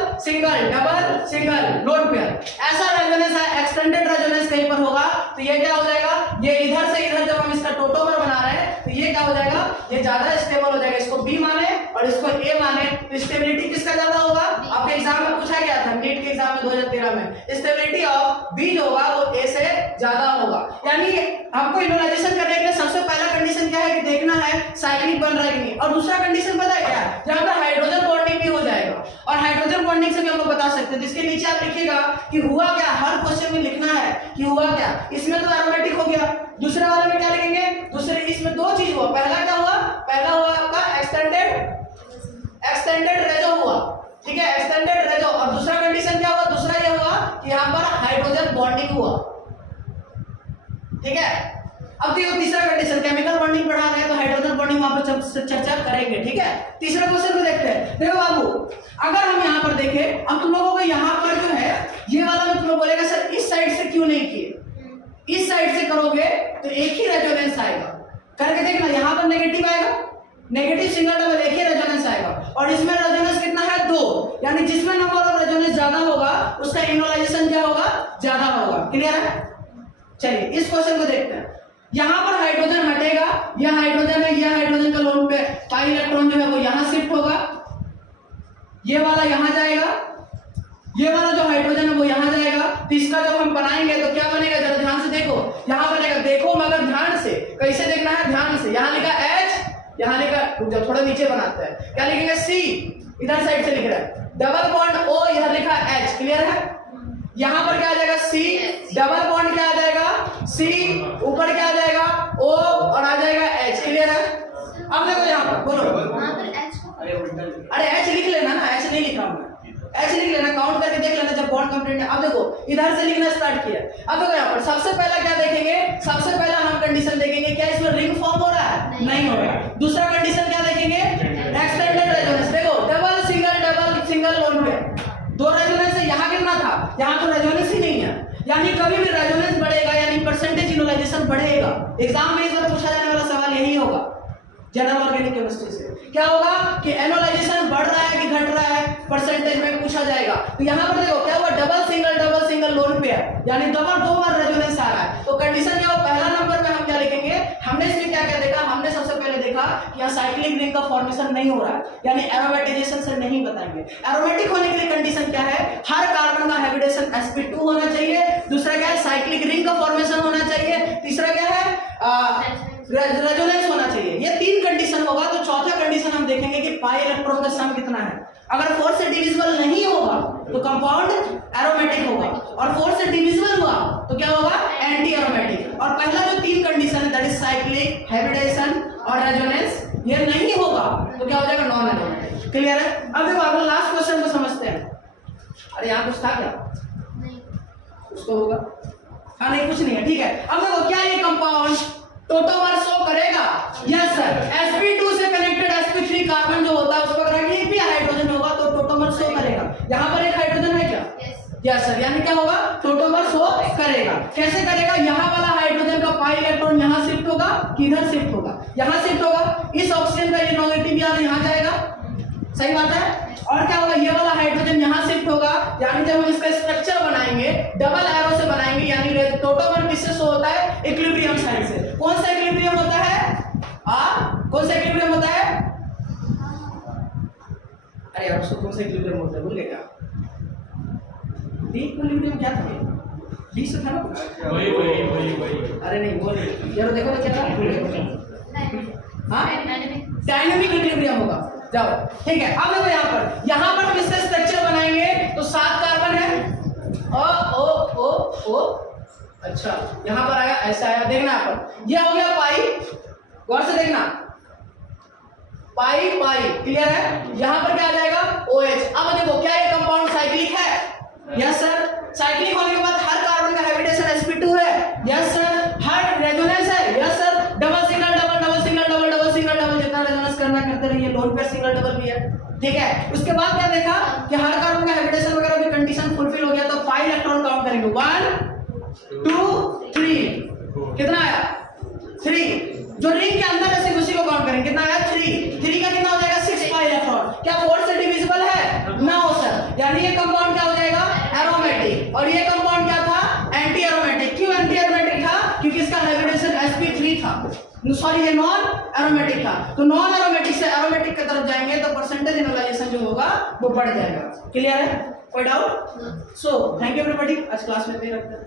सिंगल लोन पेयर, ऐसा रेजोनेंस है, एक्सटेंडेड रेजोनेंस कहीं पर होगा तो ये क्या हो जाएगा, ये इधर से इधर जब हम इसका टोटोमर बना रहे हैं तो ये क्या हो जाएगा, ये ज्यादा स्टेबल हो जाएगा, इसको B माने और इसको A माने, तो स्टेबिलिटी किसका ज्यादा होगा, आपके एग्जाम में पूछा गया था नीट के एग्जाम में 2013 में, स्टेबिलिटी ऑफ B जो होगा वो A से ज्यादा होगा। यानी हमको इनोलाइजेशन करने के लिए सबसे पहला कंडीशन क्या है कि देखना है साइक्लिक बन रहा है कि नहीं, और दूसरा कंडीशन पता है क्या है, जहां पर हाइड्रोजन बॉन्डिंग भी हो जाएगा, और हाइड्रोजन बॉन्डिंग से भी हम लोग बता सकते हैं, जिसके नीचे आप लिखिएगा कि हुआ क्या, हर क्वेश्चन में लिखना है कि हुआ क्या, इसमें तो एरोमेटिक हो गया, दूसरे वाले में क्या लिखेंगे, दूसरे इसमें 2 चीज हुआ, पहला क्या हुआ, पहला हुआ आपका एक्सटेंडेड रेजो हुआ, ठीक है, एक्सटेंडेड रेजो, और दूसरा कंडीशन क्या हुआ, दूसरा ये हुआ कि यहां पर हाइड्रोजन बॉन्डिंग हुआ, ठीक है। अब देखो तीसरा कंडीशन, केमिकल बॉन्डिंग पढ़ा रहे हैं तो हाइड्रोजन बॉन्डिंग वहां पर चर्चा करेंगे, ठीक है। तीसरा क्वेश्चन को देखते हैं, देखो बाबू अगर हम यहां पर देखें, अब तुम लोगों को यहां पर जो है ये वाला में तुम लोग बोलेगा सर इस साइड से क्यों नहीं किए, इस साइड से करोगे तो एक ही रेजोनेंस आएगा, करके देखना यहां पर नेगेटिव आएगा, नेगेटिव सिंगल डबल एक ही रेजोनेंस आएगा, और इसमें रेजोनेंस कितना है 2, यानी जिसमें नंबर ऑफ रेजोनेंस ज्यादा होगा उसका इनोलाइजेशन क्या होगा, ज्यादा होगा, क्लियर है। चलिए इस क्वेश्चन को देखते हैं, यहां पर हाइड्रोजन हटेगा, यह हाइड्रोजन है, यह हाइड्रोजन का लोन पे पाई इलेक्ट्रॉन जो है वो यहां शिफ्ट होगा, ये वाला यहां जाएगा, ये वाला जो हाइड्रोजन है वो यहां जाएगा, तो इसका जब हम बनाएंगे तो क्या बनेगा, जरा ध्यान से देखो, यहां बनेगा, देखो मगर ध्यान से, कैसे देखना है ध्यान से, यहां लिखा H, यहां लिखा, जब थोड़ा नीचे बनाते हैं क्या लिखेंगे C, इधर साइड से लिख रहा है, डबल बॉन्ड O, इधर लिखा H, क्लियर है। यहां पर क्या आ जाएगा C, डबल बॉन्ड क्या आ जाएगा C, ऊपर क्या आ जाएगा O और आ जाएगा H, क्लियर है। अब देखो यहां पर बोलो, अरे H लिख लेना ना, H नहीं लिख रहा हूं H लिख लेना, काउंट करके देख लेना जब बॉन्ड कंप्लीट है। अब देखो इधर से लिखना स्टार्ट किया, अब देखो यहाँ पर सबसे पहला क्या देखेंगे, सबसे पहला हम कंडीशन देखेंगे क्या इसमें रिंग फॉर्म हो रहा है, नहीं हो रहा है। दूसरा कंडीशन क्या देखेंगे, यानी कभी भी रेजोनेंस बढ़ेगा यानी परसेंटेज इनोलाइजेशन बढ़ेगा। एग्जाम में इस बार पूछा जाने वाला सवाल यही होगा जनरल ऑर्गेनिक केमिस्ट्री से। क्या होगा कि एनोलाइजेशन बढ़ रहा है कि घट रहा है, परसेंटेज में पूछा जाएगा। तो यहाँ पर देखो क्या हुआ, डबल सिंगल लोन पेयर यानी दो बार रेजोनेंस आ रहा है। तो कंडीशन क्या हो, पहला नंबर में हम क्या लिखेंगे, हमने इसमें क्या क्या देखा, हमने सबसे पहले देखा कि यहाँ साइक्लिक रिंग का फॉर्मेशन नहीं हो रहा है यानी एरोमेटाइजेशन से नहीं बताएंगे। एरोमेटिक होने के लिए कंडीशन क्या है, हर कार्बन का हाइब्रिडेशन sp2 होना चाहिए, दूसरा क्या है साइक्लिक रिंग का फॉर्मेशन होना चाहिए, तीसरा क्या है रेजोनेंस होना चाहिए। ये तीन कंडीशन होगा। तो चौथा कंडीशन हम देखेंगे कि पाई इलेक्ट्रॉन का सम कितना है। अगर 4 से डिविजिबल नहीं होगा तो कंपाउंड एरोमेटिक होगा और 4 से डिविजिबल हुआ तो क्या होगा एंटी एरोमेटिक। और पहला जो तीन कंडीशन है दैट इज साइक्लिक, हाइब्रिडेशन और रेजोनेंस, ये नहीं होगा तो क्या हो जाएगा नॉन एरोमेटिक। क्लियर है। अब देखो अगला लास्ट क्वेश्चन को समझते हैं। अरे यहाँ कुछ था क्या, कुछ तो होगा, हाँ नहीं कुछ नहीं है, ठीक है। अब देखो क्या ये कंपाउंड टोटोमर शो करेगा, यस सर। sp2 से कनेक्टेड sp3 कार्बन जो होता है उस पर अगर एक भी हाइड्रोजन होगा तो टोटोमर शो करेगा। यहाँ पर एक हाइड्रोजन है क्या, यस सर, यानी क्या होगा टोटोमर शो करेगा। कैसे करेगा, यहाँ वाला हाइड्रोजन का पाई इलेक्ट्रॉन यहाँ शिफ्ट होगा, किधर शिफ्ट होगा, यहाँ शिफ्ट होगा। इस ऑक्सीजन का ये नेगेटिव यार यहाँ जाएगा, सही बात है। और क्या होगा, ये वाला हाइड्रोजन यहाँ शिफ्ट होगा यानी जब हम इसका स्ट्रक्चर बनाएंगे डबल एरो से बनाएंगे यानी टोटोमर किससे शो होता है, इक्विलिब्रियम साइन से। कौन सा इक्विलिब्रियम होता है, कौन सा इक्विलिब्रियम होता है, अरे यार उसको कौन सा इक्विलिब्रियम होता है भूल गए क्या, डी इक्विलिब्रियम क्या था, डी से था ना, वही अरे नहीं वो नहीं यार, देखो तो क्या था, हाँ डायनामिक इक्विलिब्रियम होगा। जाओ ठीक है। अब देखो यहाँ पर हम इसका स्ट्रक्चर बनाएंगे तो 7 कार्बन है, ओ अच्छा यहाँ पर आया, ऐसा आया, देखना यहाँ पर ये हो गया पाई, गौर से देखना पाई, क्लियर है। यहाँ पर क्या आ जाएगा OH। अब देखो क्या ये कंपाउंड साइक्लिक है, यस सर। साइक्लिक होने के बाद हर कार्बन का हाइब्रिडेशन sp2 है, यस सर। हर रेजोनेंस है, यस सर। डबल सिंगल जितना रेजोनेंस करना करते रहिए, लोन पेयर सिंगल डबल भी है, ठीक है। उसके बाद क्या देखा कि हर कार्बन का हाइब्रिडेशन वगैरह की कंडीशन फुलफिल हो गया तो 5 इलेक्ट्रॉन काउंट करेंगे, 1 2 3, कितना आया 3। जो रिंग के अंदर ऐसे उसी को काउंट करेंगे, कितना आया 3 का कितना हो जाएगा 6 पाई इलेक्ट्रॉन। क्या 4 से डिविजिबल है, ना हो सर, यानी ये कंपाउंड क्या हो जाएगा एरोमेटिक। और ये कंपाउंड क्या था एंटी एरोमेटिक। क्यों एंटी एरोमेटिक था, क्योंकि इसका हाइब्रिडेशन sp3 था, सॉरी ये नॉन एरोमेटिक था। तो नॉन एरोमेटिक से एरोमेटिक की तरफ जाएंगे तो परसेंटेज इनोलाइजेशन जो होगा वो बढ़ जाएगा। क्लियर है, कोई doubt? So thank you everybody, आज क्लास में भी रखते हैं।